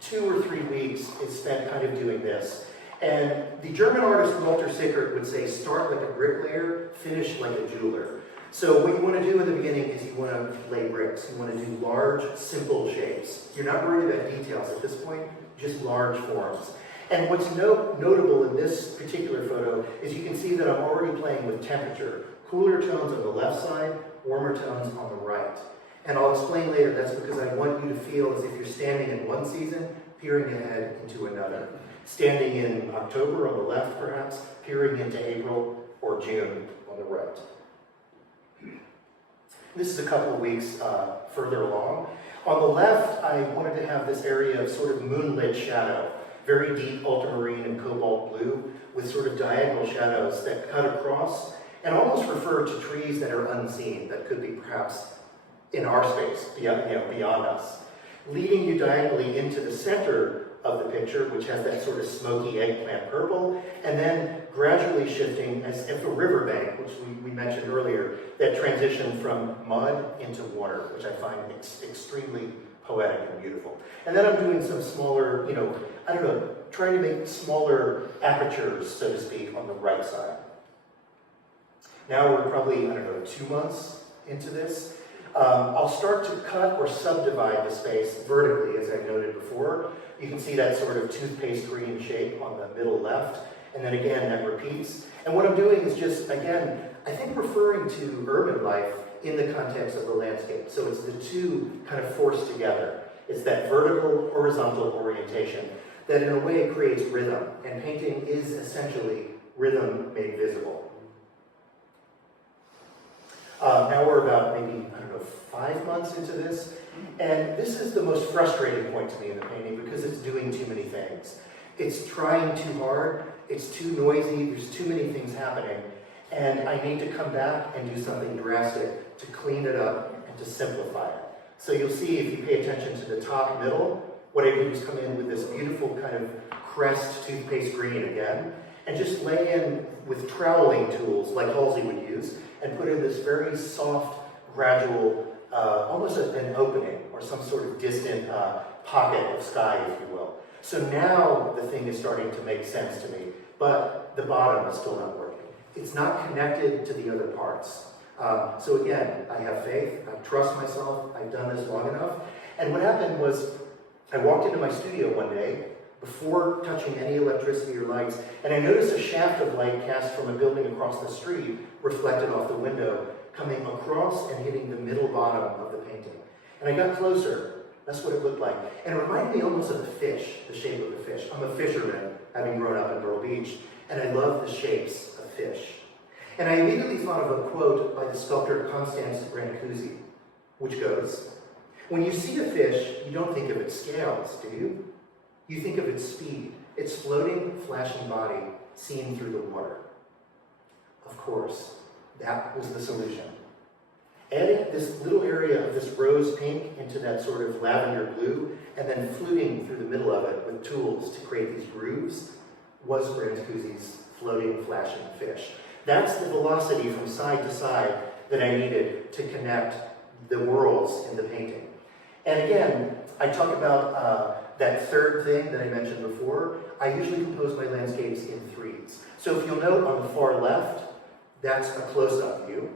2 or 3 weeks is spent kind of doing this. And the German artist Walter Sickert would say, start like a bricklayer, finish like a jeweler. So what you want to do in the beginning is you want to lay bricks. You want to do large, simple shapes. You're not worried about details at this point, just large forms. And what's notable in this particular photo is you can see that I'm already playing with temperature. Cooler tones on the left side, warmer tones on the right. And I'll explain later, that's because I want you to feel as if you're standing in one season, peering ahead into another. Standing in October on the left, perhaps, peering into April or June on the right. This is a couple of weeks further along. On the left, I wanted to have this area of sort of moonlit shadow, very deep ultramarine and cobalt blue, with sort of diagonal shadows that cut across and almost refer to trees that are unseen, that could be perhaps in our space, beyond us. Leading you diagonally into the center of the picture, which has that sort of smoky eggplant purple, and then gradually shifting as if a riverbank, which we mentioned earlier, that transition from mud into water, which I find extremely poetic and beautiful. And then I'm doing some smaller, trying to make smaller apertures, so to speak, on the right side. Now we're probably, 2 months into this. I'll start to cut or subdivide the space vertically, as I noted before. You can see that sort of toothpaste green shape on the middle left, and then again, that repeats. And what I'm doing is just, again, I think referring to urban life in the context of the landscape. So it's the two kind of forced together. It's that vertical, horizontal orientation that in a way creates rhythm, and painting is essentially rhythm made visible. Now we're about maybe, 5 months into this, and this is the most frustrating point to me in the painting because it's doing too many things. It's trying too hard, it's too noisy, there's too many things happening, and I need to come back and do something drastic to clean it up and to simplify it. So you'll see if you pay attention to the top middle, what I do is come in with this beautiful kind of crest toothpaste green again, and just lay in with troweling tools like Halsey would use, and put in this very soft, gradual, almost an opening or some sort of distant pocket of sky, if you will. So now the thing is starting to make sense to me, but the bottom is still not working. It's not connected to the other parts. So again, I have faith, I trust myself, I've done this long enough. And what happened was, I walked into my studio one day, before touching any electricity or lights, and I noticed a shaft of light cast from a building across the street, reflected off the window, coming across and hitting the middle bottom of the painting. And I got closer. That's what it looked like. And it reminded me almost of the fish, the shape of the fish. I'm a fisherman, having grown up in Myrtle Beach, and I love the shapes of fish. And I immediately thought of a quote by the sculptor Constance Brancusi, which goes, "When you see a fish, you don't think of its scales, do you? You think of its speed, its floating, flashing body seen through the water." Of course, that was the solution. Adding this little area of this rose pink into that sort of lavender blue, and then fluting through the middle of it with tools to create these grooves, was Brancusi's floating, flashing fish. That's the velocity from side to side that I needed to connect the worlds in the painting. And again, I talk about that third thing that I mentioned before. I usually compose my landscapes in threes. So if you'll note on the far left, that's a close-up view.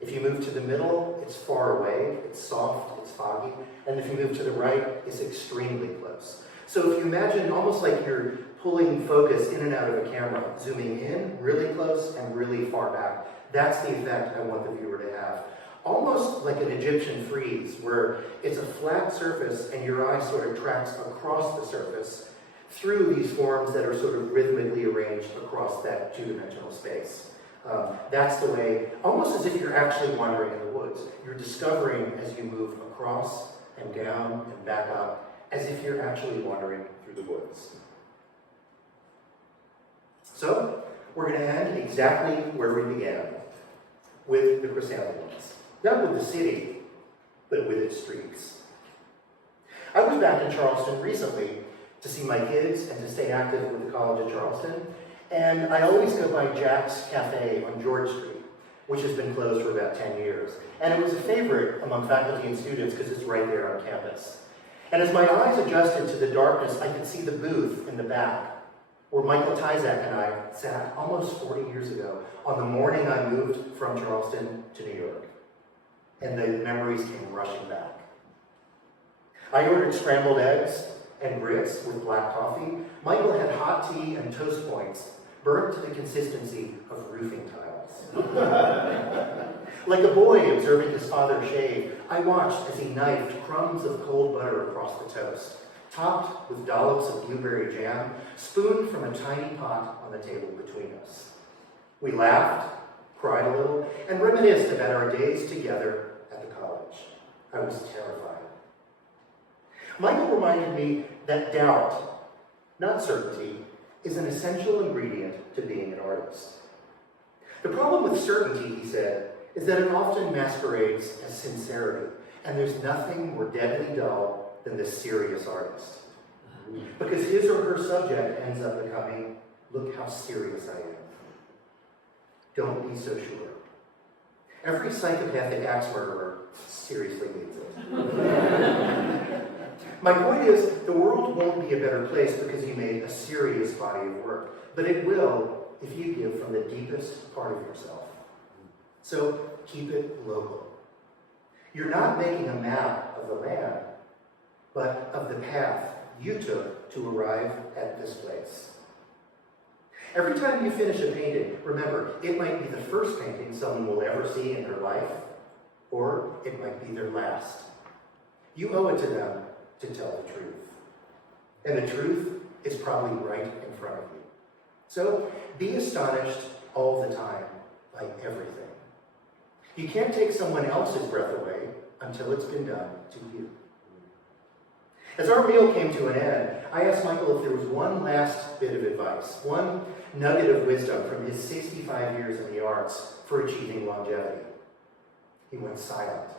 If you move to the middle, it's far away, it's soft, it's foggy. And if you move to the right, it's extremely close. So if you imagine almost like you're pulling focus in and out of a camera, zooming in really close and really far back, that's the effect I want the viewer to have. Almost like an Egyptian frieze, where it's a flat surface and your eye sort of tracks across the surface through these forms that are sort of rhythmically arranged across that two-dimensional space. That's the way, almost as if you're actually wandering in the woods. You're discovering as you move across and down and back up, as if you're actually wandering through the woods. So, we're going to end exactly where we began, with the chrysanthemums. Not with the city, but with its streets. I was back in Charleston recently to see my kids and to stay active with the College of Charleston. And I always go by Jack's Cafe on George Street, which has been closed for about 10 years. And it was a favorite among faculty and students because it's right there on campus. And as my eyes adjusted to the darkness, I could see the booth in the back where Michael Tyzak and I sat almost 40 years ago on the morning I moved from Charleston to New York. And the memories came rushing back. I ordered scrambled eggs and grits with black coffee, Michael had hot tea and toast points burnt to the consistency of roofing tiles. Like a boy observing his father shave, I watched as he knifed crumbs of cold butter across the toast, topped with dollops of blueberry jam, spooned from a tiny pot on the table between us. We laughed, cried a little, and reminisced about our days together at the college. I was terrified. Michael reminded me that doubt, not certainty, is an essential ingredient to being an artist. The problem with certainty, he said, is that it often masquerades as sincerity, and there's nothing more deadly dull than the serious artist. Because his or her subject ends up becoming, look how serious I am. Don't be so sure. Every psychopathic axe murderer seriously needs it. My point is, the world won't be a better place because you made a serious body of work, but it will if you give from the deepest part of yourself. So keep it local. You're not making a map of the land, but of the path you took to arrive at this place. Every time you finish a painting, remember, it might be the first painting someone will ever see in their life, or it might be their last. You owe it to them to tell the truth. And the truth is probably right in front of you. So be astonished all the time by everything. You can't take someone else's breath away until it's been done to you. As our meal came to an end, I asked Michael if there was one last bit of advice, one nugget of wisdom from his 65 years in the arts for achieving longevity. He went silent.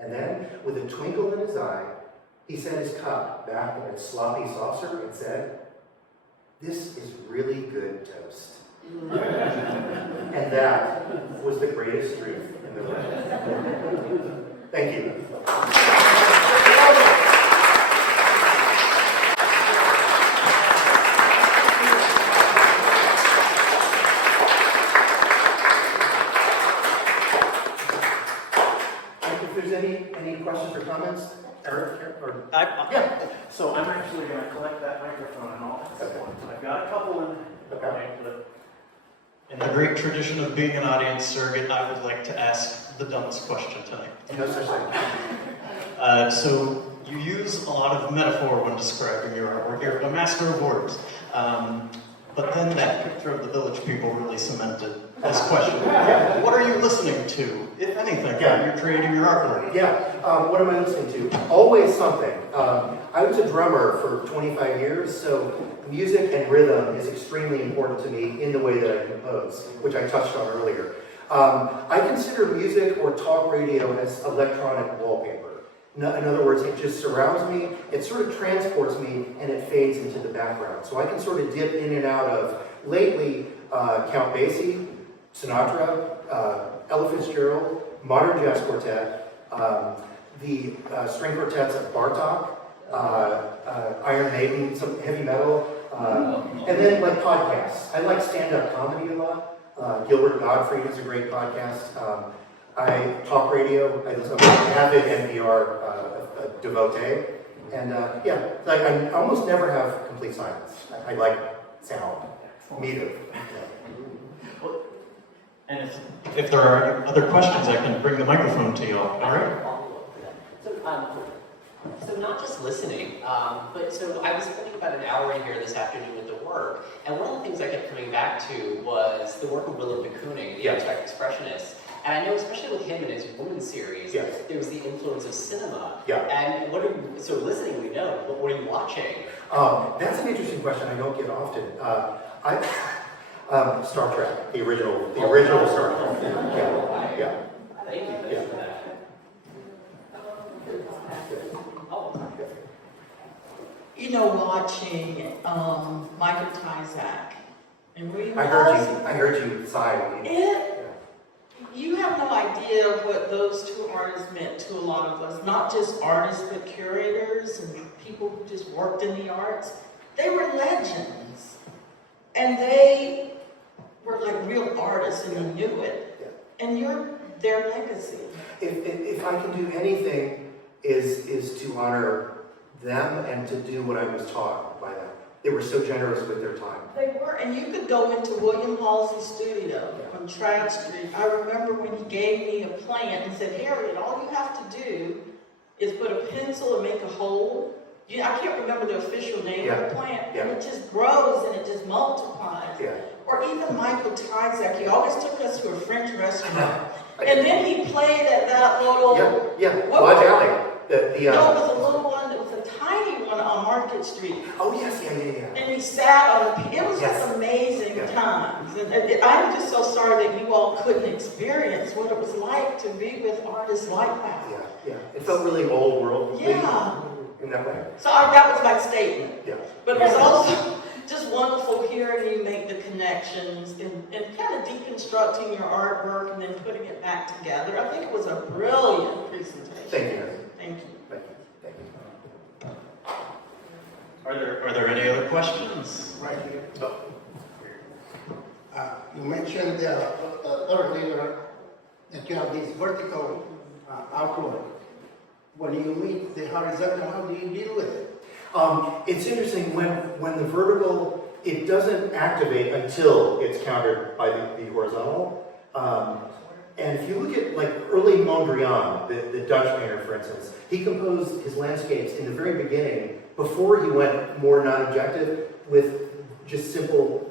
And then, with a twinkle in his eye, he set his cup back in its sloppy saucer and said, "This is really good toast." And that was the greatest truth in the world. Thank you. Any questions or comments? Eric? Or yeah. So I'm actually going to collect that microphone and all that stuff. I've got a couple in. Okay. In the great tradition of being an audience surrogate, I would like to ask the dumbest question tonight. No such thing. So you use a lot of metaphor when describing your artwork. You're a master of words. But then that picture of the village people really cemented this question. What are you listening to, if anything, when you're creating your artwork? What am I listening to? Always something. I was a drummer for 25 years, so music and rhythm is extremely important to me in the way that I compose, which I touched on earlier. I consider music or talk radio as electronic wallpaper. In other words, it just surrounds me, it sort of transports me, and it fades into the background. So I can sort of dip in and out of, lately, Count Basie, Sinatra, Ella Fitzgerald, modern jazz quartet, the string quartets of Bartok, Iron Maiden, some heavy metal, and then like podcasts. I like stand-up comedy a lot. Gilbert Gottfried is a great podcast. I talk radio. I'm an avid NPR devotee, and I almost never have complete silence. I like sound. Me too. And if there are other questions, I can bring the microphone to you all. All right? So not just listening, but so I was spending about an hour in here this afternoon with the work, and one of the things I kept coming back to was the work of Willem de Kooning, the abstract expressionist. And I know, especially with him and his Woman series, there was the influence of cinema. And so listening, we know, but what are you watching? That's an interesting question I don't get often. Star Trek, the original Star Trek. Thank you for that. You know, watching Michael Tyzak and reading. I heard you sigh. You have no idea what those two artists meant to a lot of us. Not just artists, but curators and people who just worked in the arts. They were legends, and they were like real artists, and you knew it. And you're their legacy. If I can do anything, is to honor them and to do what I was taught by them. They were so generous with their time. They were, and you could go into William Halsey's studio on Tradd Street. I remember when he gave me a plant and said, Harriet, all you have to do is put a pencil and make a hole. I can't remember the official name of the plant, and it just grows and it just multiplies. Yeah. Or even Michael Tyzak, he always took us to a French restaurant. And then he played at that little... Lodge Alley. No, it was a little one, it was a tiny one on Market Street. Oh, yes, yeah. And he sat on it was just amazing times. And I'm just so sorry that you all couldn't experience what it was like to be with artists like that. Yeah. It felt really old world. Yeah. In that way. So that was my statement. Yeah. But it was also just wonderful hearing you make the connections and kind of deconstructing your artwork and then putting it back together. I think it was a brilliant presentation. Thank you. Thank you. Thank you. Are there any other questions? Right here. You mentioned earlier that you have this vertical outlook. When you meet the horizontal, how do you deal with it? It's interesting when the vertical, it doesn't activate until it's countered by the horizontal. And if you look at like early Mondrian, the Dutch painter, for instance, he composed his landscapes in the very beginning before he went more non-objective with just simple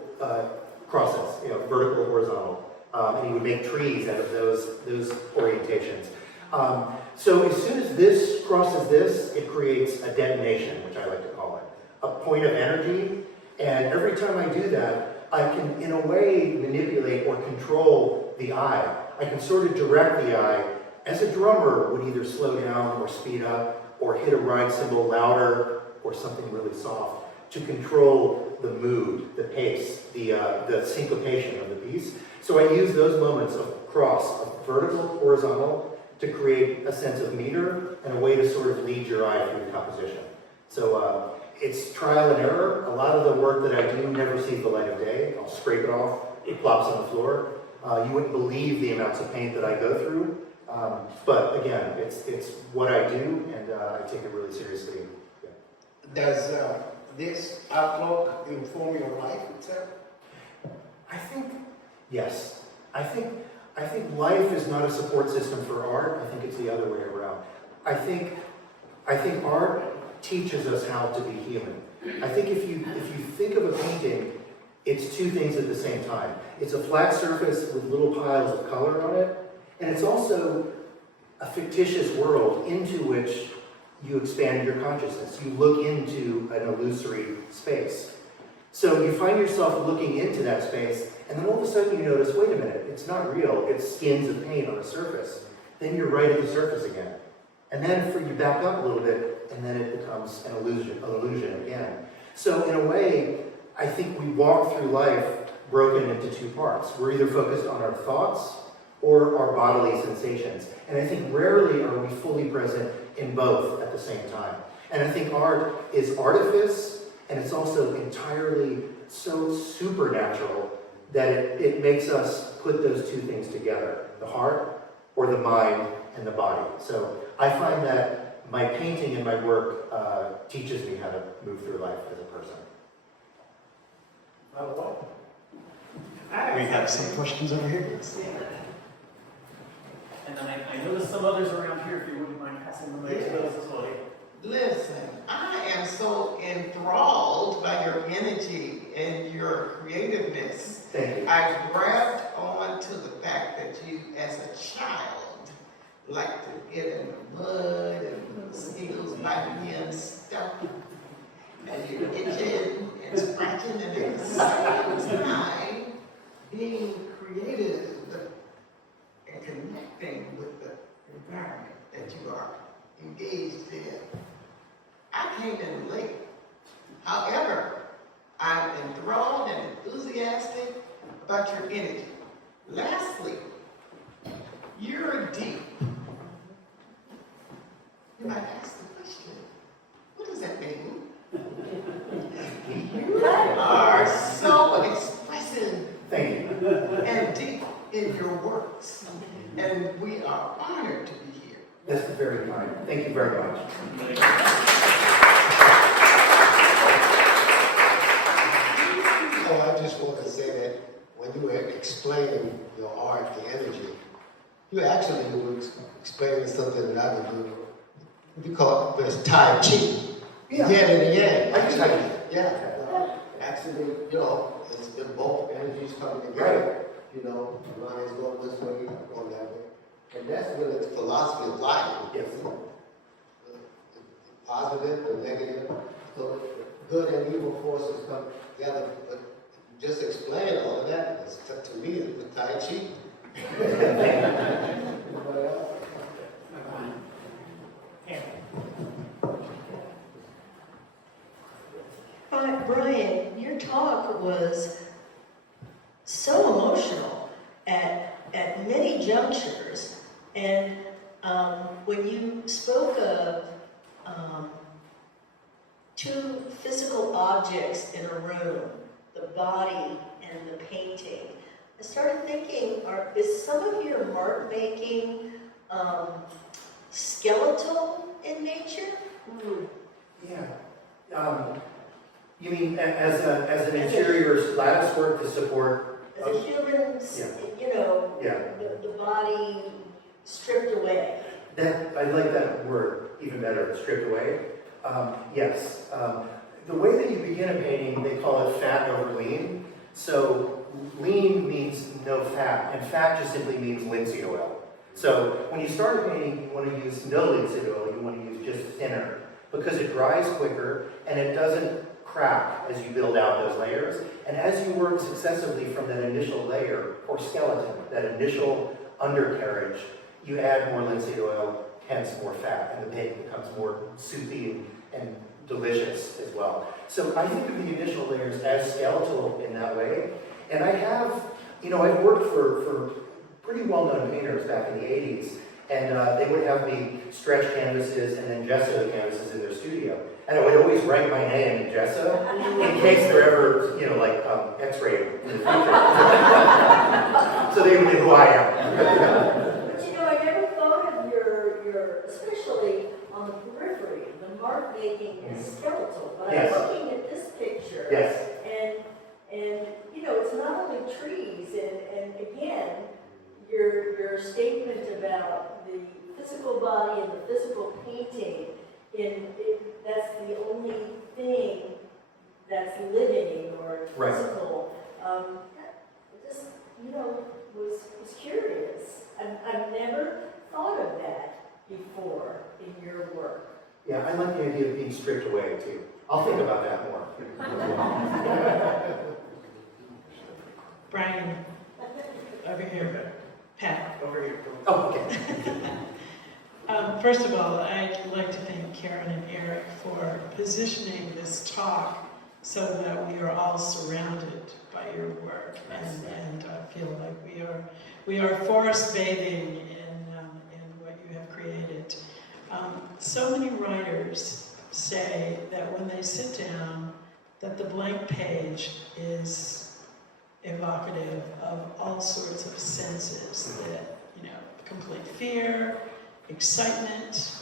crosses, vertical, horizontal, and he would make trees out of those orientations. So as soon as this crosses this, it creates a detonation, which I like to call it, a point of energy. And every time I do that, I can, in a way, manipulate or control the eye. I can sort of direct the eye, as a drummer would either slow down or speed up, or hit a ride cymbal louder, or something really soft, to control the mood, the pace, the syncopation of the piece. So I use those moments of cross, of vertical, horizontal, to create a sense of meter and a way to sort of lead your eye through the composition. So it's trial and error. A lot of the work that I do never sees the light of day. I'll scrape it off, it plops on the floor. You wouldn't believe the amounts of paint that I go through. But again, it's what I do, and I take it really seriously. Yeah. Does this outlook inform your life itself? I think, yes. I think life is not a support system for art. I think it's the other way around. I think art teaches us how to be human. I think if you think of a painting, it's two things at the same time. It's a flat surface with little piles of color on it, and it's also a fictitious world into which you expand your consciousness. You look into an illusory space. So you find yourself looking into that space, and then all of a sudden you notice, wait a minute, it's not real, it's skins of paint on a surface. Then you're right at the surface again. And then you back up a little bit, and then it becomes an illusion again. So in a way, I think we walk through life broken into two parts. We're either focused on our thoughts or our bodily sensations. And I think rarely are we fully present in both at the same time. And I think art is artifice, and it's also entirely so supernatural that it makes us put those two things together, the heart or the mind and the body. So I find that my painting and my work teaches me how to move through life as a person. We have some questions over here. And then I noticed some others around here, if you wouldn't mind passing the mic to those as well. Listen, I am so enthralled by your energy and your creativeness. Thank you. I grabbed on to the fact that you, as a child, like to get in the mud and mosquitoes biting you and stuff. And you're itching and scratching, and at the same time, being creative and connecting with the environment that you are engaged in. I came in late. However, I'm enthralled and enthusiastic about your energy. Lastly, you're deep. You might ask the question, what does that mean? You are so expressive Thank you. and deep in your works, and we are honored to be here. That's very kind. Thank you very much. You actually were explaining something that I would do. We call it Tai Chi. Yeah. Yin and yang. I can tell you. Yeah. Actually, you know, it's been both energies coming together. You know, one is going this way, going that way. And that's really the philosophy of life. Yes. The positive, the negative. So good and evil forces come together. But just explain all of that. It's, to me, it's the Tai Chi. Brian, your talk was so emotional at many junctures, and when you spoke of two physical objects in a room, the body and the painting, I started thinking, is some of your mark making skeletal in nature? Yeah. You mean as an interior lattice work to support? As a human, you know, the body stripped away. I like that word even better, stripped away. Yes. The way that you begin a painting, they call it fat over lean. So lean means no fat, and fat just simply means linseed oil. So when you start a painting, you want to use no linseed oil, you want to use just thinner, because it dries quicker and it doesn't crack as you build out those layers. And as you work successively from that initial layer, or skeleton, that initial undercarriage, you add more linseed oil, hence more fat, and the painting becomes more soupy and delicious as well. So I think of the initial layers as skeletal in that way. And I have, I've worked for pretty well-known painters back in the 80s, and they would have me stretch canvases and then gesso the canvases in their studio. And I would always write my name in gesso in case they're ever, x-rayed in the future. So they would know who I am. But I never thought of your especially on the periphery, the mark making is skeletal. But Yes. I'm looking at this picture. Yes. And it's not only trees, and again, your statement about the physical body and the physical painting, that's the only thing that's living or Right. physical. Just, was curious. I've never thought of that before in your work. Yeah, I like the idea of being stripped away too. I'll think about that more. Brian, over here. Pat, over here. Oh, okay. First of all, I'd like to thank Karen and Eric for positioning this talk so that we are all surrounded by your work, and feel like we are forest bathing in what you have created. So many writers say that when they sit down, that the blank page is evocative of all sorts of senses, that, complete fear, excitement.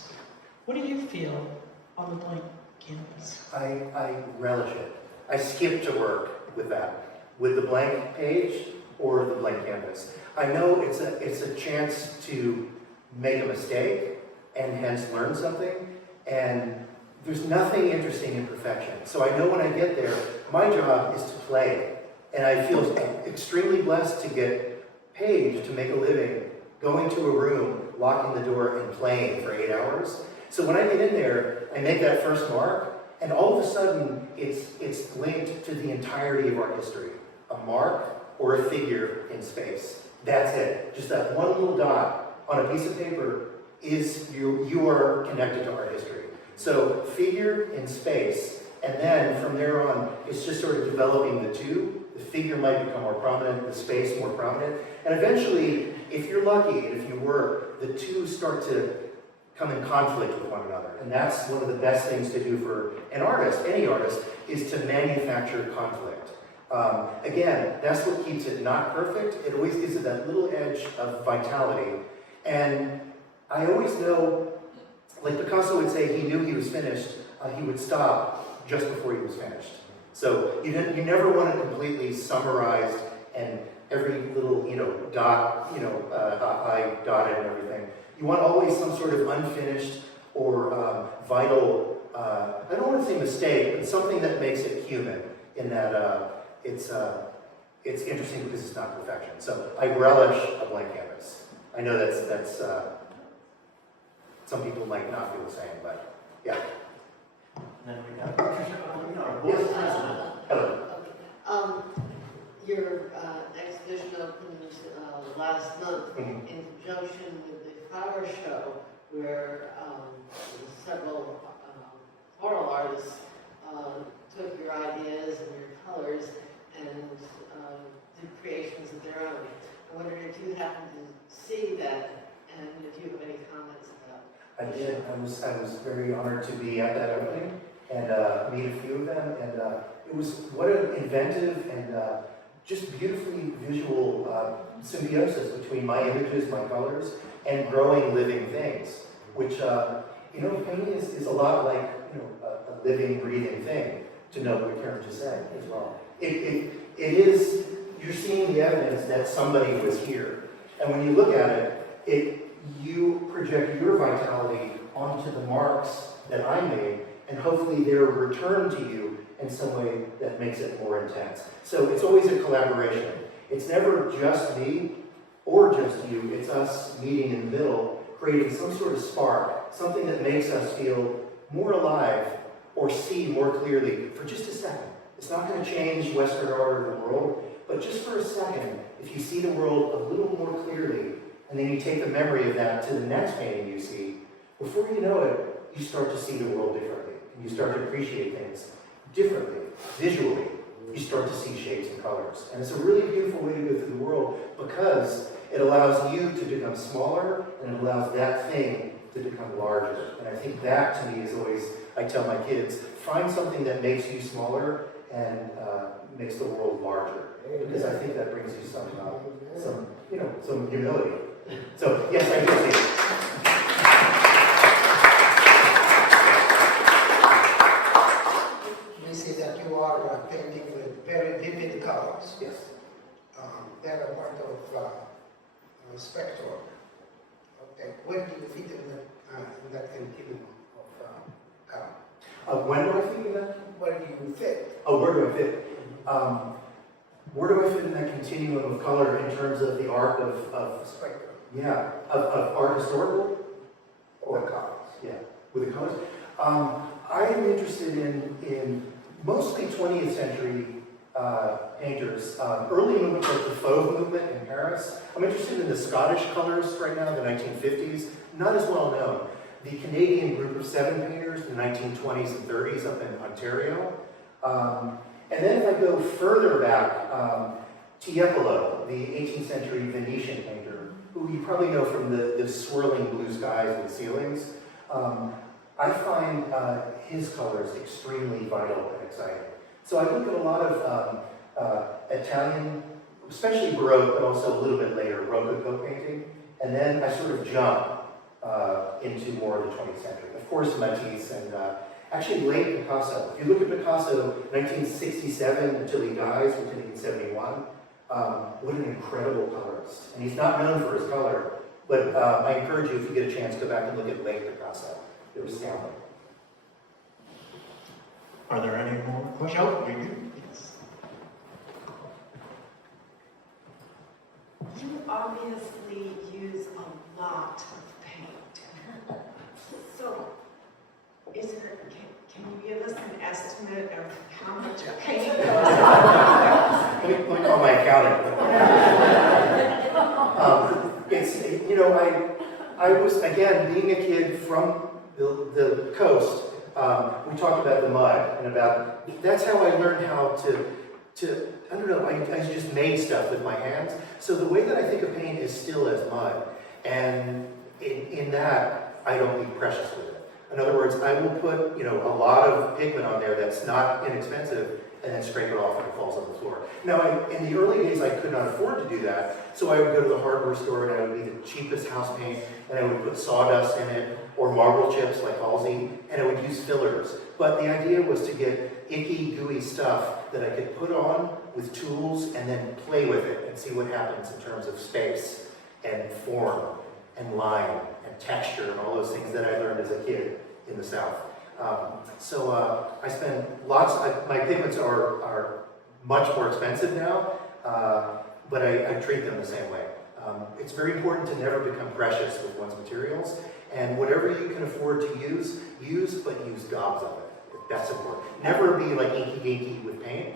What do you feel on the blank canvas? I relish it. I skip to work with that, with the blank page or the blank canvas. I know it's a chance to make a mistake and hence learn something, and there's nothing interesting in perfection. So I know when I get there, my job is to play, and I feel extremely blessed to get paid to make a living going to a room, locking the door, and playing for 8 hours. So when I get in there, I make that first mark, and all of a sudden, it's linked to the entirety of our history. A mark or a figure in space. That's it. Just that one little dot on a piece of paper is you are connected to our history. So figure in space, and then from there on, it's just sort of developing the two. The figure might become more prominent, the space more prominent, and eventually, if you're lucky, and if you work, the two start to come in conflict with one another. And that's one of the best things to do for an artist, any artist, is to manufacture conflict. Again, that's what keeps it not perfect. It always gives it that little edge of vitality. And I always know, like Picasso would say, he knew he was finished, he would stop just before he was finished. So you never want it completely summarized and every little, dot, I dotted and everything. You want always some sort of unfinished or vital, I don't want to say mistake, but something that makes it human in that it's interesting because it's not perfection. So I relish a blank canvas. I know that's some people might not feel the same, but yeah. And then we have Patricia, our board president. Hello. Your exhibition opened last month Mhm. in conjunction with the flower show, where several floral artists took your ideas and your colors and did creations of their own. I wondered if you happened to see that and if you have any comments about it. I did. I was very honored to be at that opening and meet a few of them. And it was what an inventive and just beautifully visual symbiosis between my images, my colors, and growing living things. Which painting is a lot like a living, breathing thing. To know what Karen just said as well. It is. You're seeing the evidence that somebody was here, and when you look at it, you project your vitality onto the marks that I made, and hopefully they're returned to you in some way that makes it more intense. So it's always a collaboration. It's never just me or just you. It's us meeting in the middle, creating some sort of spark, something that makes us feel more alive or see more clearly for just a second. It's not going to change Western art or the world, but just for a second, if you see the world a little more clearly, and then you take the memory of that to the next painting you see, before you know it, you start to see the world differently, and you start to appreciate things differently, visually. You start to see shapes and colors. And it's a really beautiful way to go through the world because it allows you to become smaller, and it allows that thing to become larger. And I think that, to me, is always, I tell my kids, find something that makes you smaller and makes the world larger. Because I think that brings you some humility. So, yes, I do see it. We see that you are painting with very vivid colors. Yes. They're a part of spectrum. Okay. Where do you fit in that continuum of color? When do I think of that? Where do you fit? Oh, where do I fit? Where do I fit in that continuum of color in terms of the art of Spectrum. yeah, of art historical? Or colors. Yeah, with the colors. I am interested in mostly 20th century painters. Early movements like the Fauve movement in Paris. I'm interested in the Scottish colors right now, the 1950s. Not as well known. The Canadian group of 7 painters in the 1920s and 30s up in Ontario. And then if I go further back, Tiepolo, the 18th century Venetian painter, who you probably know from the swirling blue skies and the ceilings. I find his colors extremely vital and exciting. So I look at a lot of Italian, especially Baroque, but also a little bit later, Rococo painting, and then I sort of jump into more of the 20th century. Of course, Matisse and actually late Picasso. If you look at Picasso, 1967 until he dies, which in 1971, what an incredible colorist. And he's not known for his color, but I encourage you, if you get a chance, go back and look at late Picasso. It was astounding. Are there any more questions? Nope. We do. Yes. You obviously use a lot of paint. So, can you give us an estimate of how much paint goes on? Let me call my accountant. I was, again, being a kid from the coast, we talked about the mud and about, that's how I learned how to I don't know, I just made stuff with my hands. So the way that I think of paint is still as mud. And in that, I don't be precious with it. In other words, I will put, a lot of pigment on there that's not inexpensive and then scrape it off and it falls on the floor. Now, in the early days, I could not afford to do that, so I would go to the hardware store and I would be the cheapest house paint, and I would put sawdust in it, or marble chips like Halsey, and I would use fillers. But the idea was to get icky, gooey stuff that I could put on with tools and then play with it and see what happens in terms of space and form and line and texture and all those things that I learned as a kid in the South. I spend my pigments are much more expensive now, but I treat them the same way. It's very important to never become precious with one's materials, and whatever you can afford to use, but use gobs of it. That's important. Never be like inky-dinky with paint.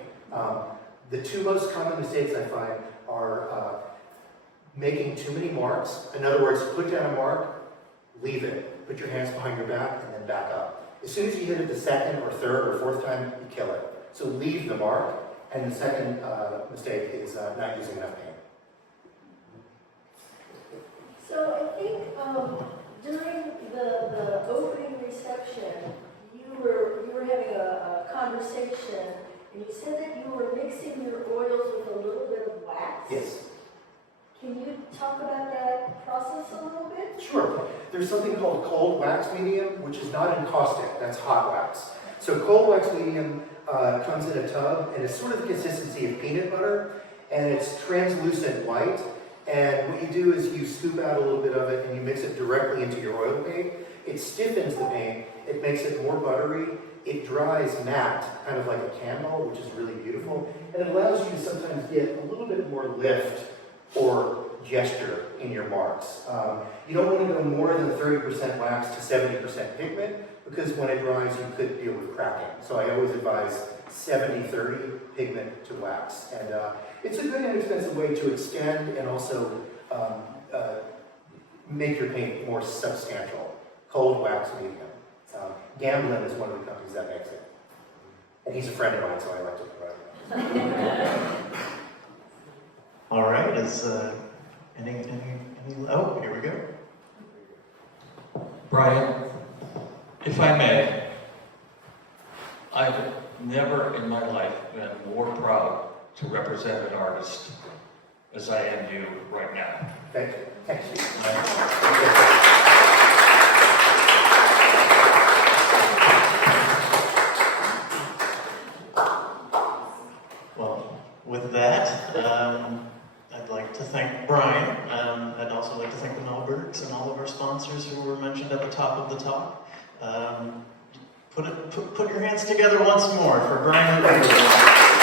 The two most common mistakes I find are making too many marks. In other words, put down a mark, leave it, put your hands behind your back, and then back up. As soon as you hit it the second or third or fourth time, you kill it. So leave the mark, and the second mistake is not using enough paint. So I think during the opening reception, you were having a conversation, and you said that you were mixing your oils with a little bit of wax. Yes. Can you talk about that process a little bit? Sure. There's something called cold wax medium, which is not encaustic, that's hot wax. So cold wax medium comes in a tub, and it's sort of the consistency of peanut butter, and it's translucent white. And what you do is you scoop out a little bit of it, and you mix it directly into your oil paint. It stiffens the paint, it makes it more buttery, it dries matte, kind of like a candle, which is really beautiful, and it allows you to sometimes get a little bit more lift or gesture in your marks. You don't want to go more than 30% wax to 70% pigment, because when it dries, you could deal with cracking. So I always advise 70-30 pigment to wax. And it's a good and inexpensive way to extend and also make your paint more substantial. Cold wax medium. Gamblin is one of the companies that makes it. And he's a friend of mine, so I like to provide him. All right, oh, here we go. Brian, if I may, I've never in my life been more proud to represent an artist as I am you right now. Thank you. Thank you. Well, with that, I'd like to thank Brian. I'd also like to thank the Melbergs and all of our sponsors who were mentioned at the top of the talk. Put your hands together once more for Brian Rutenberg.